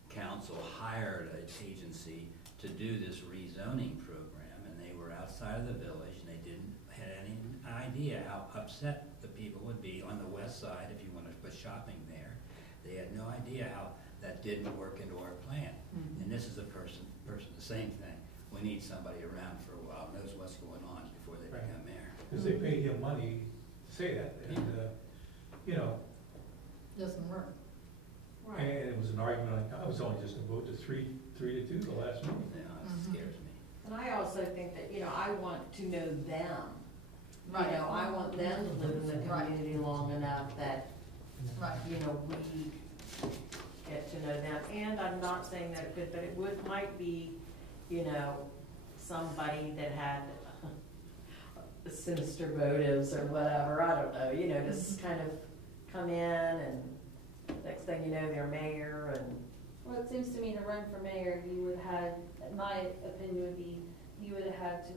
council hired an agency to do this rezoning program, and they were outside of the village, and they didn't had any idea how upset the people would be on the west side if you wanted to put shopping there. They had no idea how that didn't work into our plan. And this is a person, the same thing. We need somebody around for a while, knows what's going on before they Right. become mayor. Because they paid him money to say that, and, you know, Doesn't work. and it was an argument, I was only just a vote to 3-2 the last meeting. You know, Mhm. it scares me. And I also think that, you know, I want to know them. Right. You know, I want them to live in the Right. community long enough that, Right. you know, we get to know them. And I'm not saying that it could, but it might be, you know, somebody that had sinister motives or whatever, I don't know, you know, just kind of come in and next thing you know, they're mayor and, Well, it seems to me to run for mayor, you would have, my opinion would be, you would have had to,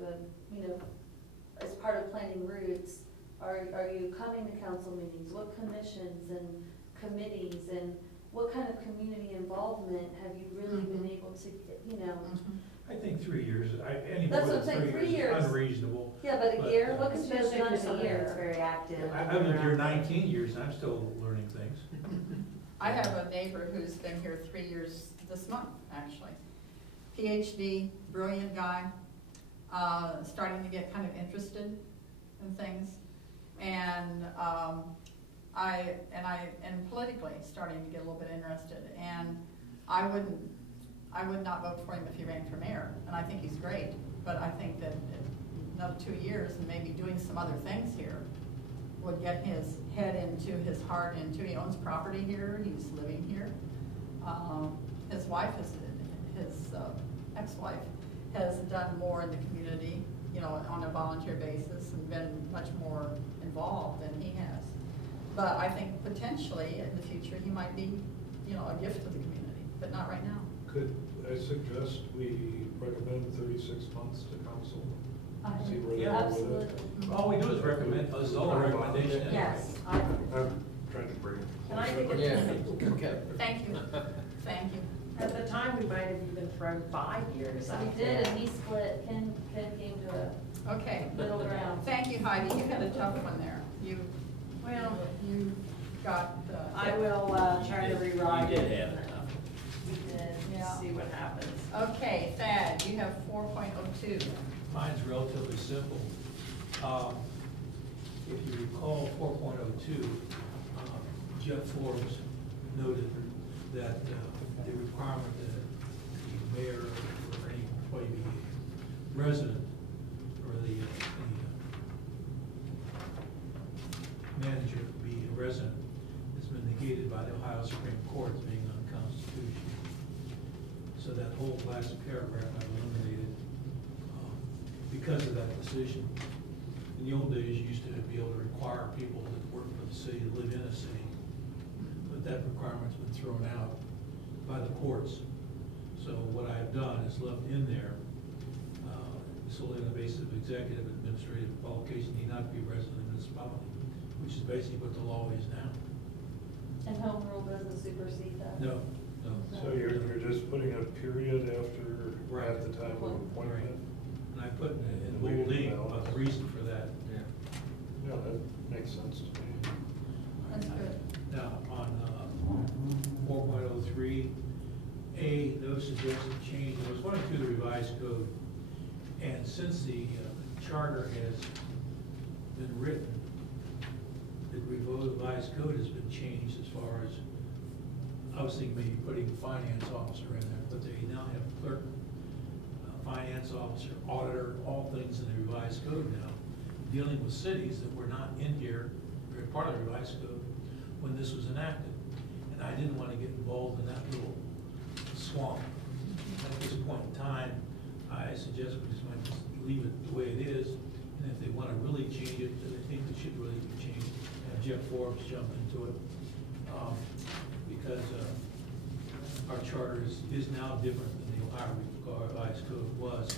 you know, as part of planning routes, are you coming to council meetings? What commissions and committees and what kind of community involvement have you really been able to, you know? I think 3 years, any more That's what I'm than saying, 3 3 years is years. unreasonable. Yeah, but a But, year, what could you have especially done for in a somebody that's year? very active. I've lived here 19 years, and I'm still learning things. I have a neighbor who's been here 3 years this month, actually. PhD, brilliant guy, starting to get kind of interested in things. And and politically starting to get a little bit interested. And I would not vote for him if he ran for mayor. And I think he's great, but I think that another 2 years and maybe doing some other things here would get his head into his heart into, he owns property here, he's living here. His wife is, his ex-wife has done more in the community, you know, on a volunteer basis and been much more involved than he has. But I think potentially in the future, he might be, you know, a gift to the community, but not right now. Could I suggest we recommend 36 months to council? See where they Yeah. are with it? Absolutely. All we do is recommend, this is all a recommendation. anyway. Yes, I'm trying to bring it And I think closer. Yeah, okay. Thank you, thank you. at the time, we might have even thrown 5 years So out we did, there. and he split, Ken came to Okay, a middle ground. thank you, Heidi, you had a tough one there. Well, You got, I will try to rewrite You it. did have it tough. We did. Yeah. See what happens. okay, Thad, you have 4.02. Mine's relatively simple. If you recall 4.02, Jeff Forbes noted that the requirement that the mayor or any employee be resident, or the manager be a resident, has been negated by the Ohio Supreme Court as being unconstitutional. So that whole last paragraph I eliminated because of that decision. In the old days, you used to be able to require people that work for the city to live in a city, but that requirement's been thrown out by the courts. So what I've done is left in there, solely on the basis of executive administrative qualification, need not be resident of the municipality, which is basically what the law is now. And home rule doesn't supersede that? No, no. So you're just putting a period after, Right. at the time of appointment? And I put in bold ink about the reason for that. Yeah. Yeah, that makes sense to me. That's good. Now, on 4.03, A, no suggested change. I was going through the revised code, and since the charter has been written, the revised code has been changed as far as, I was thinking maybe putting finance officer in there, but they now have clerk, finance officer, auditor, all things in the revised code now, dealing with cities that were not in here, or part of the revised code, when this was enacted. And I didn't want to get involved in that little swamp. At this point in time, I suggest we just might just leave it the way it is, and if they want to really change it, then I think it should really be changed. Have Jeff Forbes jump into it, because our charter is now different than the Ohio Revised Code was,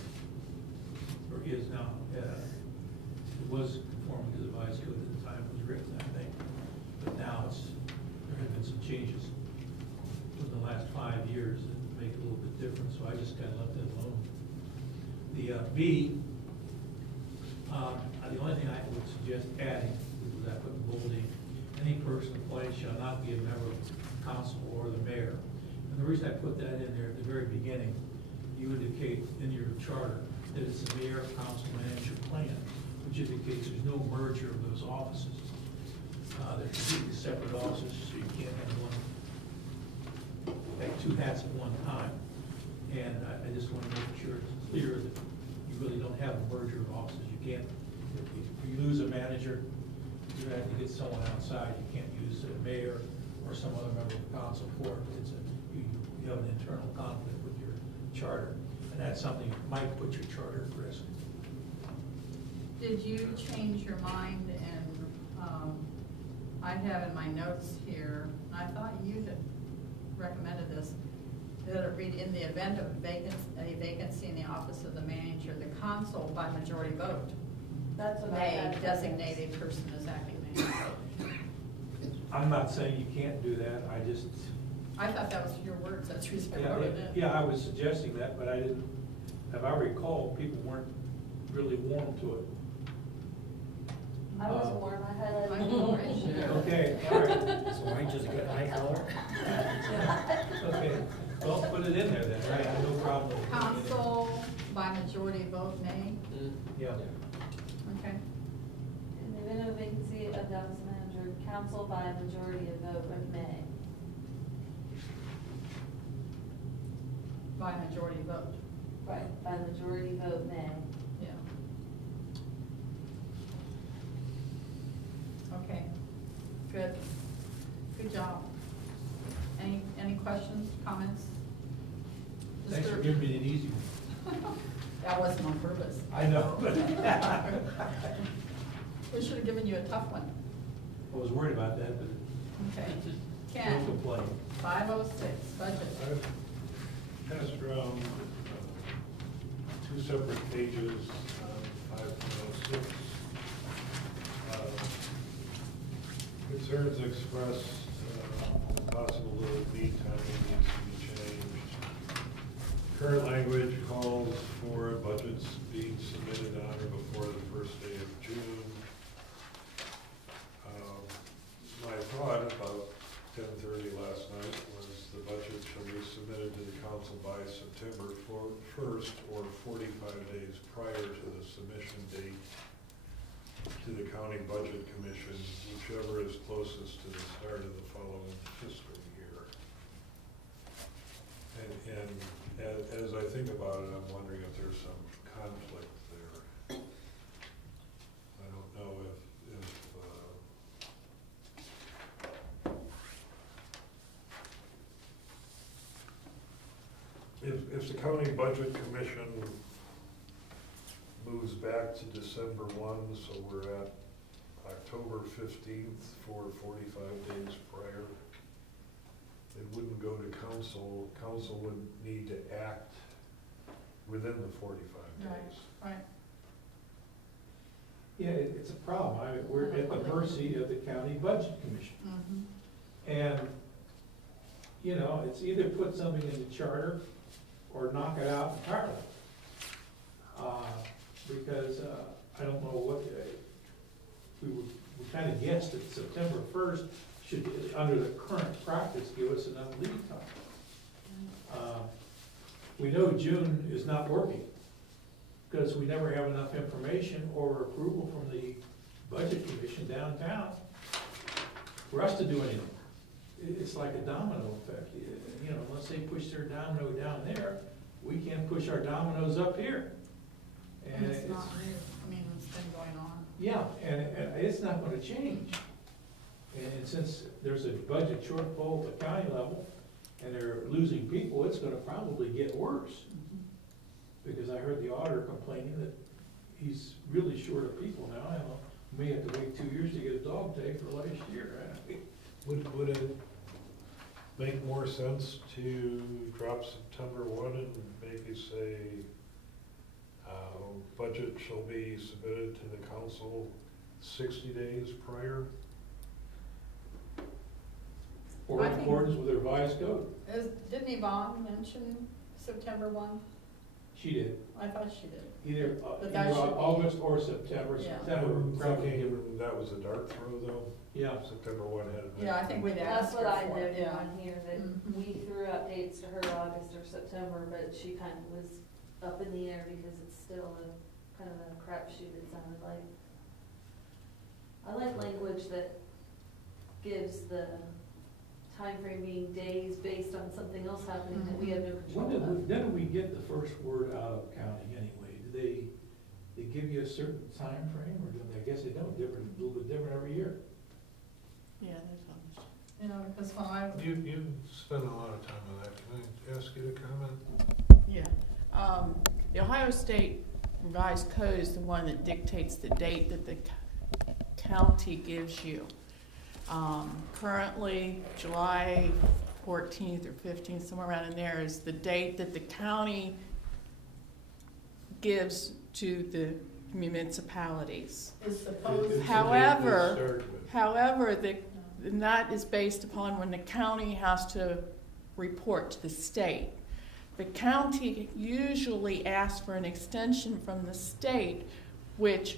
or is now. It was conforming to the revised code at the time it was written, I think, but now there have been some changes in the last 5 years that make it a little bit different, so I just kind of left that alone. The B, the only thing I would suggest adding, is I put in bolding, any person appointed shall not be a member of council or the mayor. And the reason I put that in there at the very beginning, you indicate in your charter that it's the mayor, council, manager plan, which indicates there's no merger of those offices. They're completely separate offices, so you can't have two hats at one time. And I just want to make sure it's clear that you really don't have a merger of offices. You can't, if you lose a manager, you have to get someone outside. You can't use a mayor or some other member of the council for it. You have an internal conflict with your charter, and that's something that might put your charter at risk. Did you change your mind? And I have in my notes here, I thought you had recommended this, that it read, in the event of a vacancy in the office of the manager, the council by majority vote That's what I may had. designate a person as acting manager. I'm not saying you can't do that. I thought that was your words, that's the reason I wrote it in. Yeah, I was suggesting that, but I didn't, if I recall, people weren't really warm to it. I was warm, I highlighted I'm the warm. orange. Okay, all right. So orange is a good eye color? Okay, well, put it in there then, I have no problem with it. Council by majority vote may, Yeah. okay. In the event of vacancy of office manager, council by a majority of vote may. By majority vote, Right, by majority vote may. yeah. comments? Thanks for Mr. giving me an easy one. That wasn't on purpose. I know. We should have given you a tough one. I was worried about that, but Okay. don't Ken, complain. 506, budget. I've passed around two separate pages, 506. Concerns expressed, possible lead time needs to be changed. Current language calls for budgets being submitted on or before the first day of June. My thought about 10:30 last night was the budget shall be submitted to the council by September 1st or 45 days prior to the submission date to the county budget commission, whichever is closest to the start of the following fiscal year. And as I think about it, I'm wondering if there's some conflict there. I don't know if the county budget commission moves back to December 1, so we're at October 15th for 45 days prior. It wouldn't go to council. Council would need to act within the 45 days. Right. Yeah, it's a problem. We're at the mercy of the county budget commission. Mm-hmm. And, you know, it's either put something in the charter or knock it out entirely. Because I don't know what, we kind of guessed that September 1st should, under the current practice, give us enough lead time. We know June is not working because we never have enough information or approval from the budget commission downtown for us to do anything. It's like a domino effect. You know, unless they push their domino down there, we can't push our dominoes up here. And it's not new. I mean, it's been going on. Yeah, and it's not gonna change. And since there's a budget shortfall at the county level, and they're losing people, it's gonna probably get worse. Because I heard the auditor complaining that he's really short of people now. I don't know, may have to wait 2 years to get a dog tag for last year. Would it make more sense to drop September 1 and maybe say, budget shall be submitted to the council 60 days prior? Or I in think- accordance with the revised code. Didn't Yvonne mention September 1? She did. I thought she did. Either But that should be- August or September. Yeah. September I'm probably. thinking that was a dart throw though. Yeah. September 1 had been. Yeah, I think we'd That's asked what her I for it, noted yeah. on here, that Mhm. we threw out dates to her August or September, but she kind of was up in the air because it's still a kind of a crapshoot, it sounded like. I like language that gives the time frame being days based on something else happening that we have no control of. When did we get the first word out of county anyway? Do they give you a certain time frame, or do they? I guess they don't, a little bit different every year. Yeah, there's others. You know, because when I, You spend a lot of time on that. Can I ask you to comment? Yeah, the Ohio State Revised Code is the one that dictates the date that the county gives you. Currently, July 14th or 15th, somewhere around in there, is the date that the county gives to the municipalities. is supposed, It's the date they However, start with. However, and that is based upon when the county has to report to the state. The county usually asks for an extension from the state, which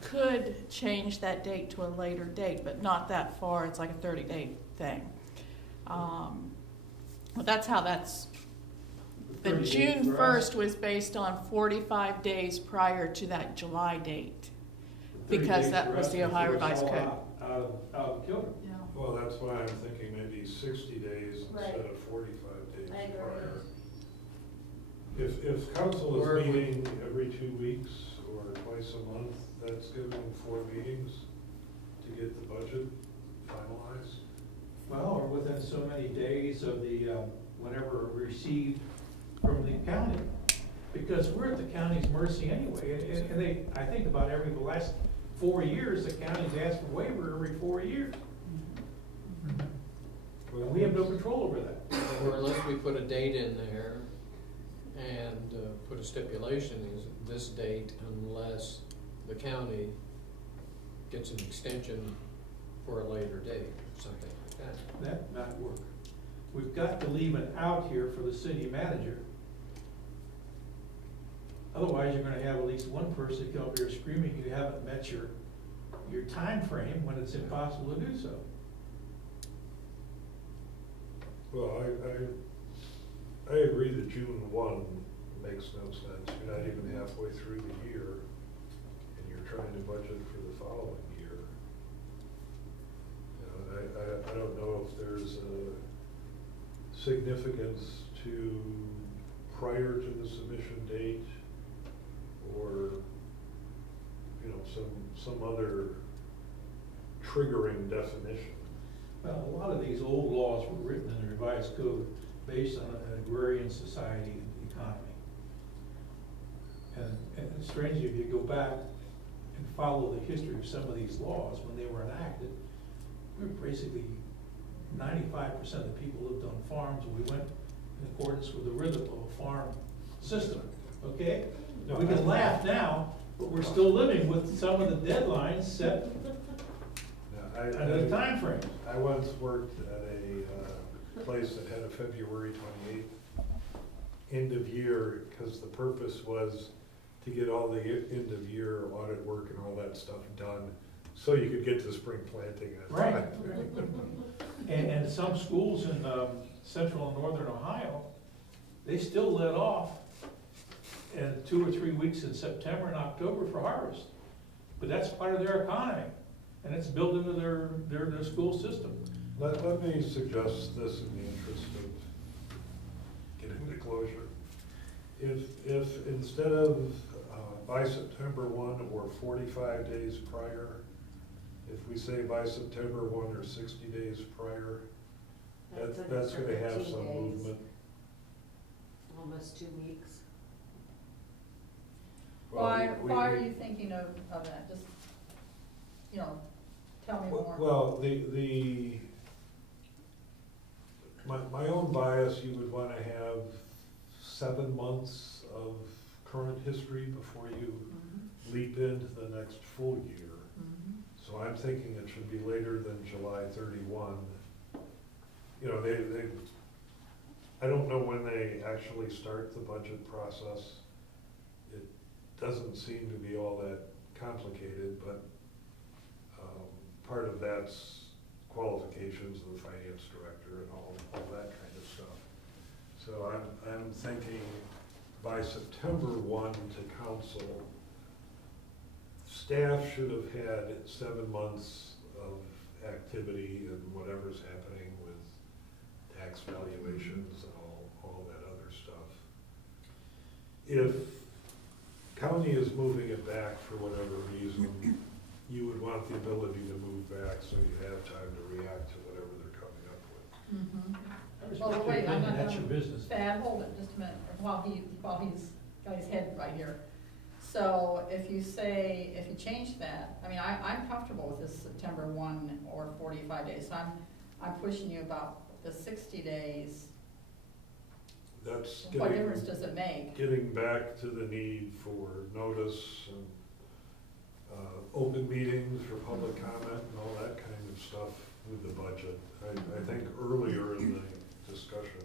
could change that date to a later date, but not that far. It's like a 30-day thing. But that's how that's. The 30 days June for us. 1st was based on 45 days prior to that July date. 30 Because days that for was us the to Ohio throw us Revised all Code. Out of kilter. yeah. Well, that's why I'm thinking maybe 60 days Right. instead of 45 days I agree. prior. If council Or is if we- meeting every 2 weeks or twice a month, that's giving 4 meetings to get the budget finalized. Well, or within so many days of the whenever received from the county. Because we're at the county's mercy anyway, and they, I think about the last 4 years, the county's asked for waiver every 4 years. And we have no control over that. Or unless we put a date in there and put a stipulation, is this date unless the county gets an extension for a later date, or something like that. That might work. We've got to leave it out here for the city manager. Otherwise, you're gonna have at least one person come up here screaming you haven't met your time frame when it's impossible to do so. Well, I agree that June 1 makes no sense. You're not even halfway through the year, and you're trying to budget for the following year. I don't know if there's a significance to prior to the submission date, or, you know, some other triggering definition. Well, a lot of these old laws were written in the revised code based on an agrarian society and economy. And strangely, if you go back and follow the history of some of these laws, when they were enacted, we were basically 95% of the people lived on farms, and we went in accordance with the rhythm of a farm system, okay? Now, we can laugh now, but we're still living with some of the deadlines set under the time frame. I once worked at a place that had a February 28th end of year, because the purpose was to get all the end of year audit work and all that stuff done, so you could get to spring planting. Right. And some schools in central and northern Ohio, they still let off in 2 or 3 weeks in September and October for harvest. But that's part of their economy, and it's built into their school system. Let me suggest this in the interest of getting the closure. If instead of by September 1 or 45 days prior, if we say by September 1 or 60 days prior, that's going to have some movement. Almost 2 weeks. Why are you thinking of that? Just, you know, tell me more. Well, my own bias, you would want to have 7 months of current history before you leap into the next full year. So I'm thinking it should be later than July 31. You know, I don't know when they actually start the budget process. It doesn't seem to be all that complicated, but part of that's qualifications of the finance director and all that kind of stuff. So I'm thinking by September 1 to council, staff should have had 7 months of activity and whatever's happening with tax valuations and all that other stuff. If county is moving it back for whatever reason, you would want the ability to move back so you have time to react to whatever they're coming up with. Well, wait, I'm not That's done. your business. Thad, hold it just a minute, while he's got his head right here. So if you change that, I mean, I'm comfortable with this September 1 or 45 days, so I'm pushing you about the 60 days. That's What difference does it make? getting back to the need for notice and open meetings for public comment and all that kind of stuff with the budget. I think earlier in the discussion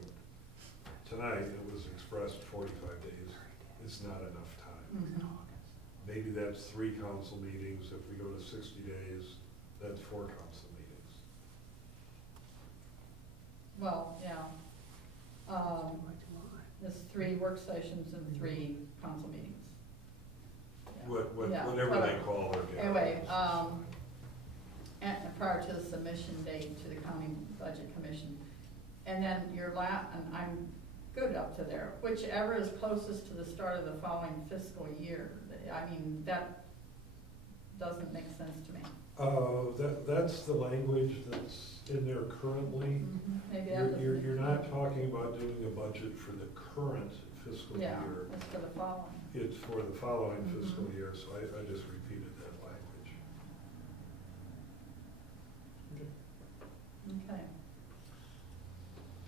tonight, it was expressed 45 days. It's not enough time. Maybe that's 3 council meetings. If we go to 60 days, that's 4 council meetings. Well, yeah. There's 3 work sessions and 3 council meetings. Yeah. Yeah, Whatever they call their gatherings. Anyway, and prior to the submission date to the county budget commission. And then and I'm good up to there, whichever is closest to the start of the following fiscal year. I mean, that doesn't make sense to me. That's the language that's in there currently. Maybe that was. You're not talking about doing a budget for the current fiscal Yeah, year. that's for the following. It's for the following Mhm. fiscal year, so I just repeated that language. Okay.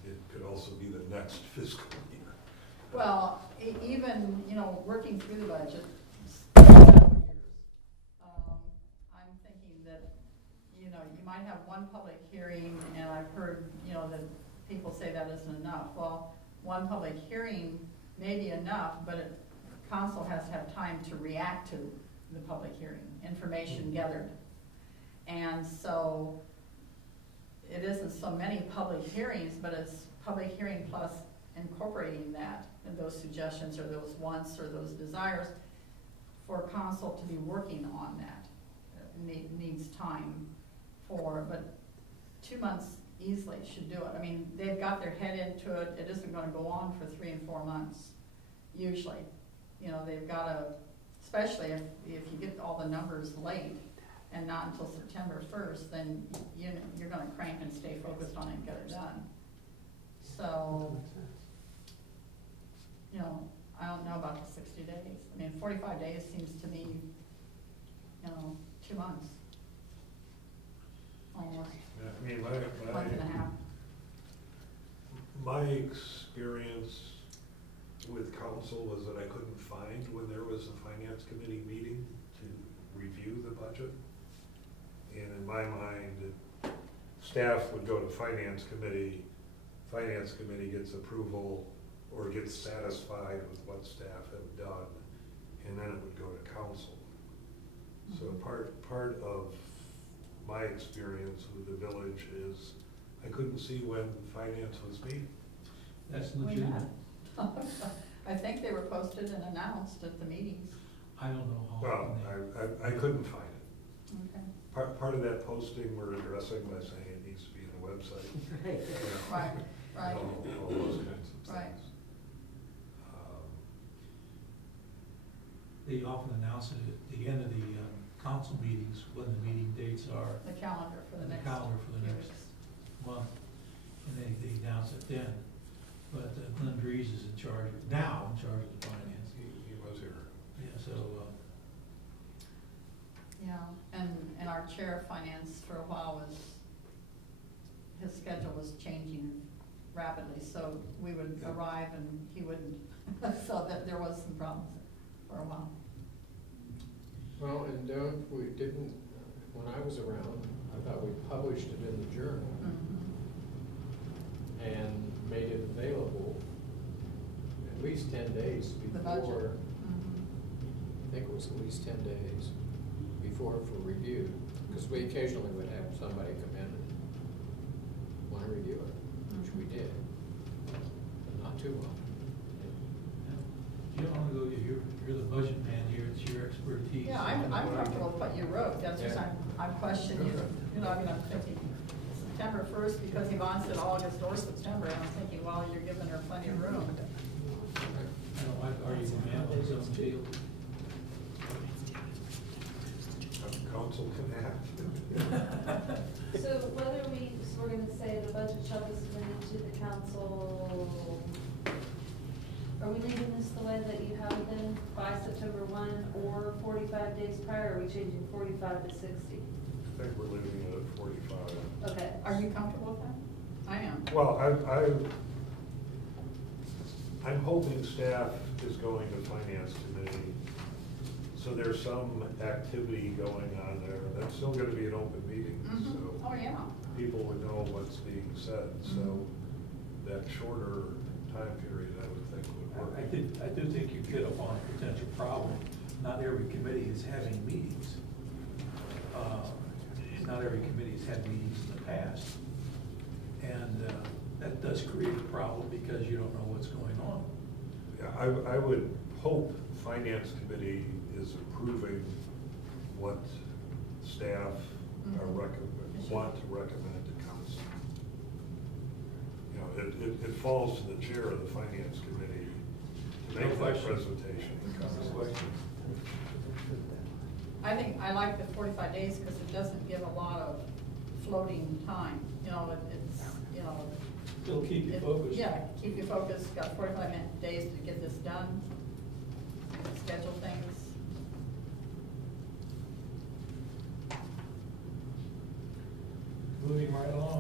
It could also be the next fiscal year. Well, even, working through the budget, I'm thinking that, you might have one public hearing, and I've heard, that people say that isn't enough. Well, one public hearing may be enough, but council has to have time to react to the public hearing, information gathered. And so, it isn't so many public hearings, but it's public hearing plus incorporating that, and those suggestions, or those wants, or those desires, for council to be working on that. Needs time but 2 months easily should do it. I mean, they've got their head into it, it isn't gonna go on for 3 and 4 months, usually. They've gotta, especially if you get all the numbers late, and not until September 1st, then you're gonna crank and stay focused on it and get it done. So, I don't know about the 60 days. I mean, 45 days seems to me, 2 months. Almost, Yeah, I mean, month and a half. my experience with council was that I couldn't find when there was a finance committee meeting to review the budget. And in my mind, staff would go to finance committee gets approval or gets satisfied with what staff have done, and then it would go to council. So part of my experience with the village is I couldn't see when finance was meeting. That's We legitimate. met. I think they were posted and announced at the meetings. I don't know how. Well, often I couldn't find it. Okay. Part of that posting we're addressing by saying it needs to be on the website. Right, right, All those kinds of Right. things. They often announce it at the end of the council meetings, when the meeting dates are, the calendar for the the next. calendar for the few next weeks. month, and they announce it then. But Glenn Dries is in charge, now in charge of the finance. He was here. Yeah, so, Yeah, and our chair of finance for a while his schedule was changing rapidly, so we would Yeah. arrive and he wouldn't, so that there was some problems for a while. Well, and when I was around, I thought we published it in the journal and made it available at least 10 days The budget. before, Mhm. I think it was at least 10 days before for review, because we occasionally would have somebody come in and want to review it, which we did, but not too often. you don't wanna go, you're the budget man here, it's your expertise. Yeah, I'm comfortable with what you wrote, that's just, I'm questioning you, I'm thinking September 1st, because Yvonne said August or September, and I'm thinking, well, you're giving her plenty of room. I don't like arguing man on his own field. Council can act. So we're gonna say the budget shall be submitted to the council, are we leaving this the way that you have it then, by September 1 or 45 days prior, or are we changing 45 to 60? I think we're leaving it at 45. Okay. Are you comfortable with that? I am. Well, I'm hoping staff is going to finance committee, so there's some activity going on there. That's still gonna be an open meeting, so Oh, yeah. people would know what's being said, so that shorter time period, I would think would work. I do think you hit upon a potential problem. Not every committee is having meetings. Not every committee has had meetings in the past. And that does create a problem because you don't know what's going on. Yeah, I would hope finance committee is approving what staff are want to recommend to council. You know, it falls to the chair of the finance committee to make No that question. presentation to council. I think, I like the 45 days because it doesn't give a lot of floating time, you know, it's, you know. It'll keep you focused. Yeah, keep you focused, got 45 days to get this done, schedule things. Moving right along.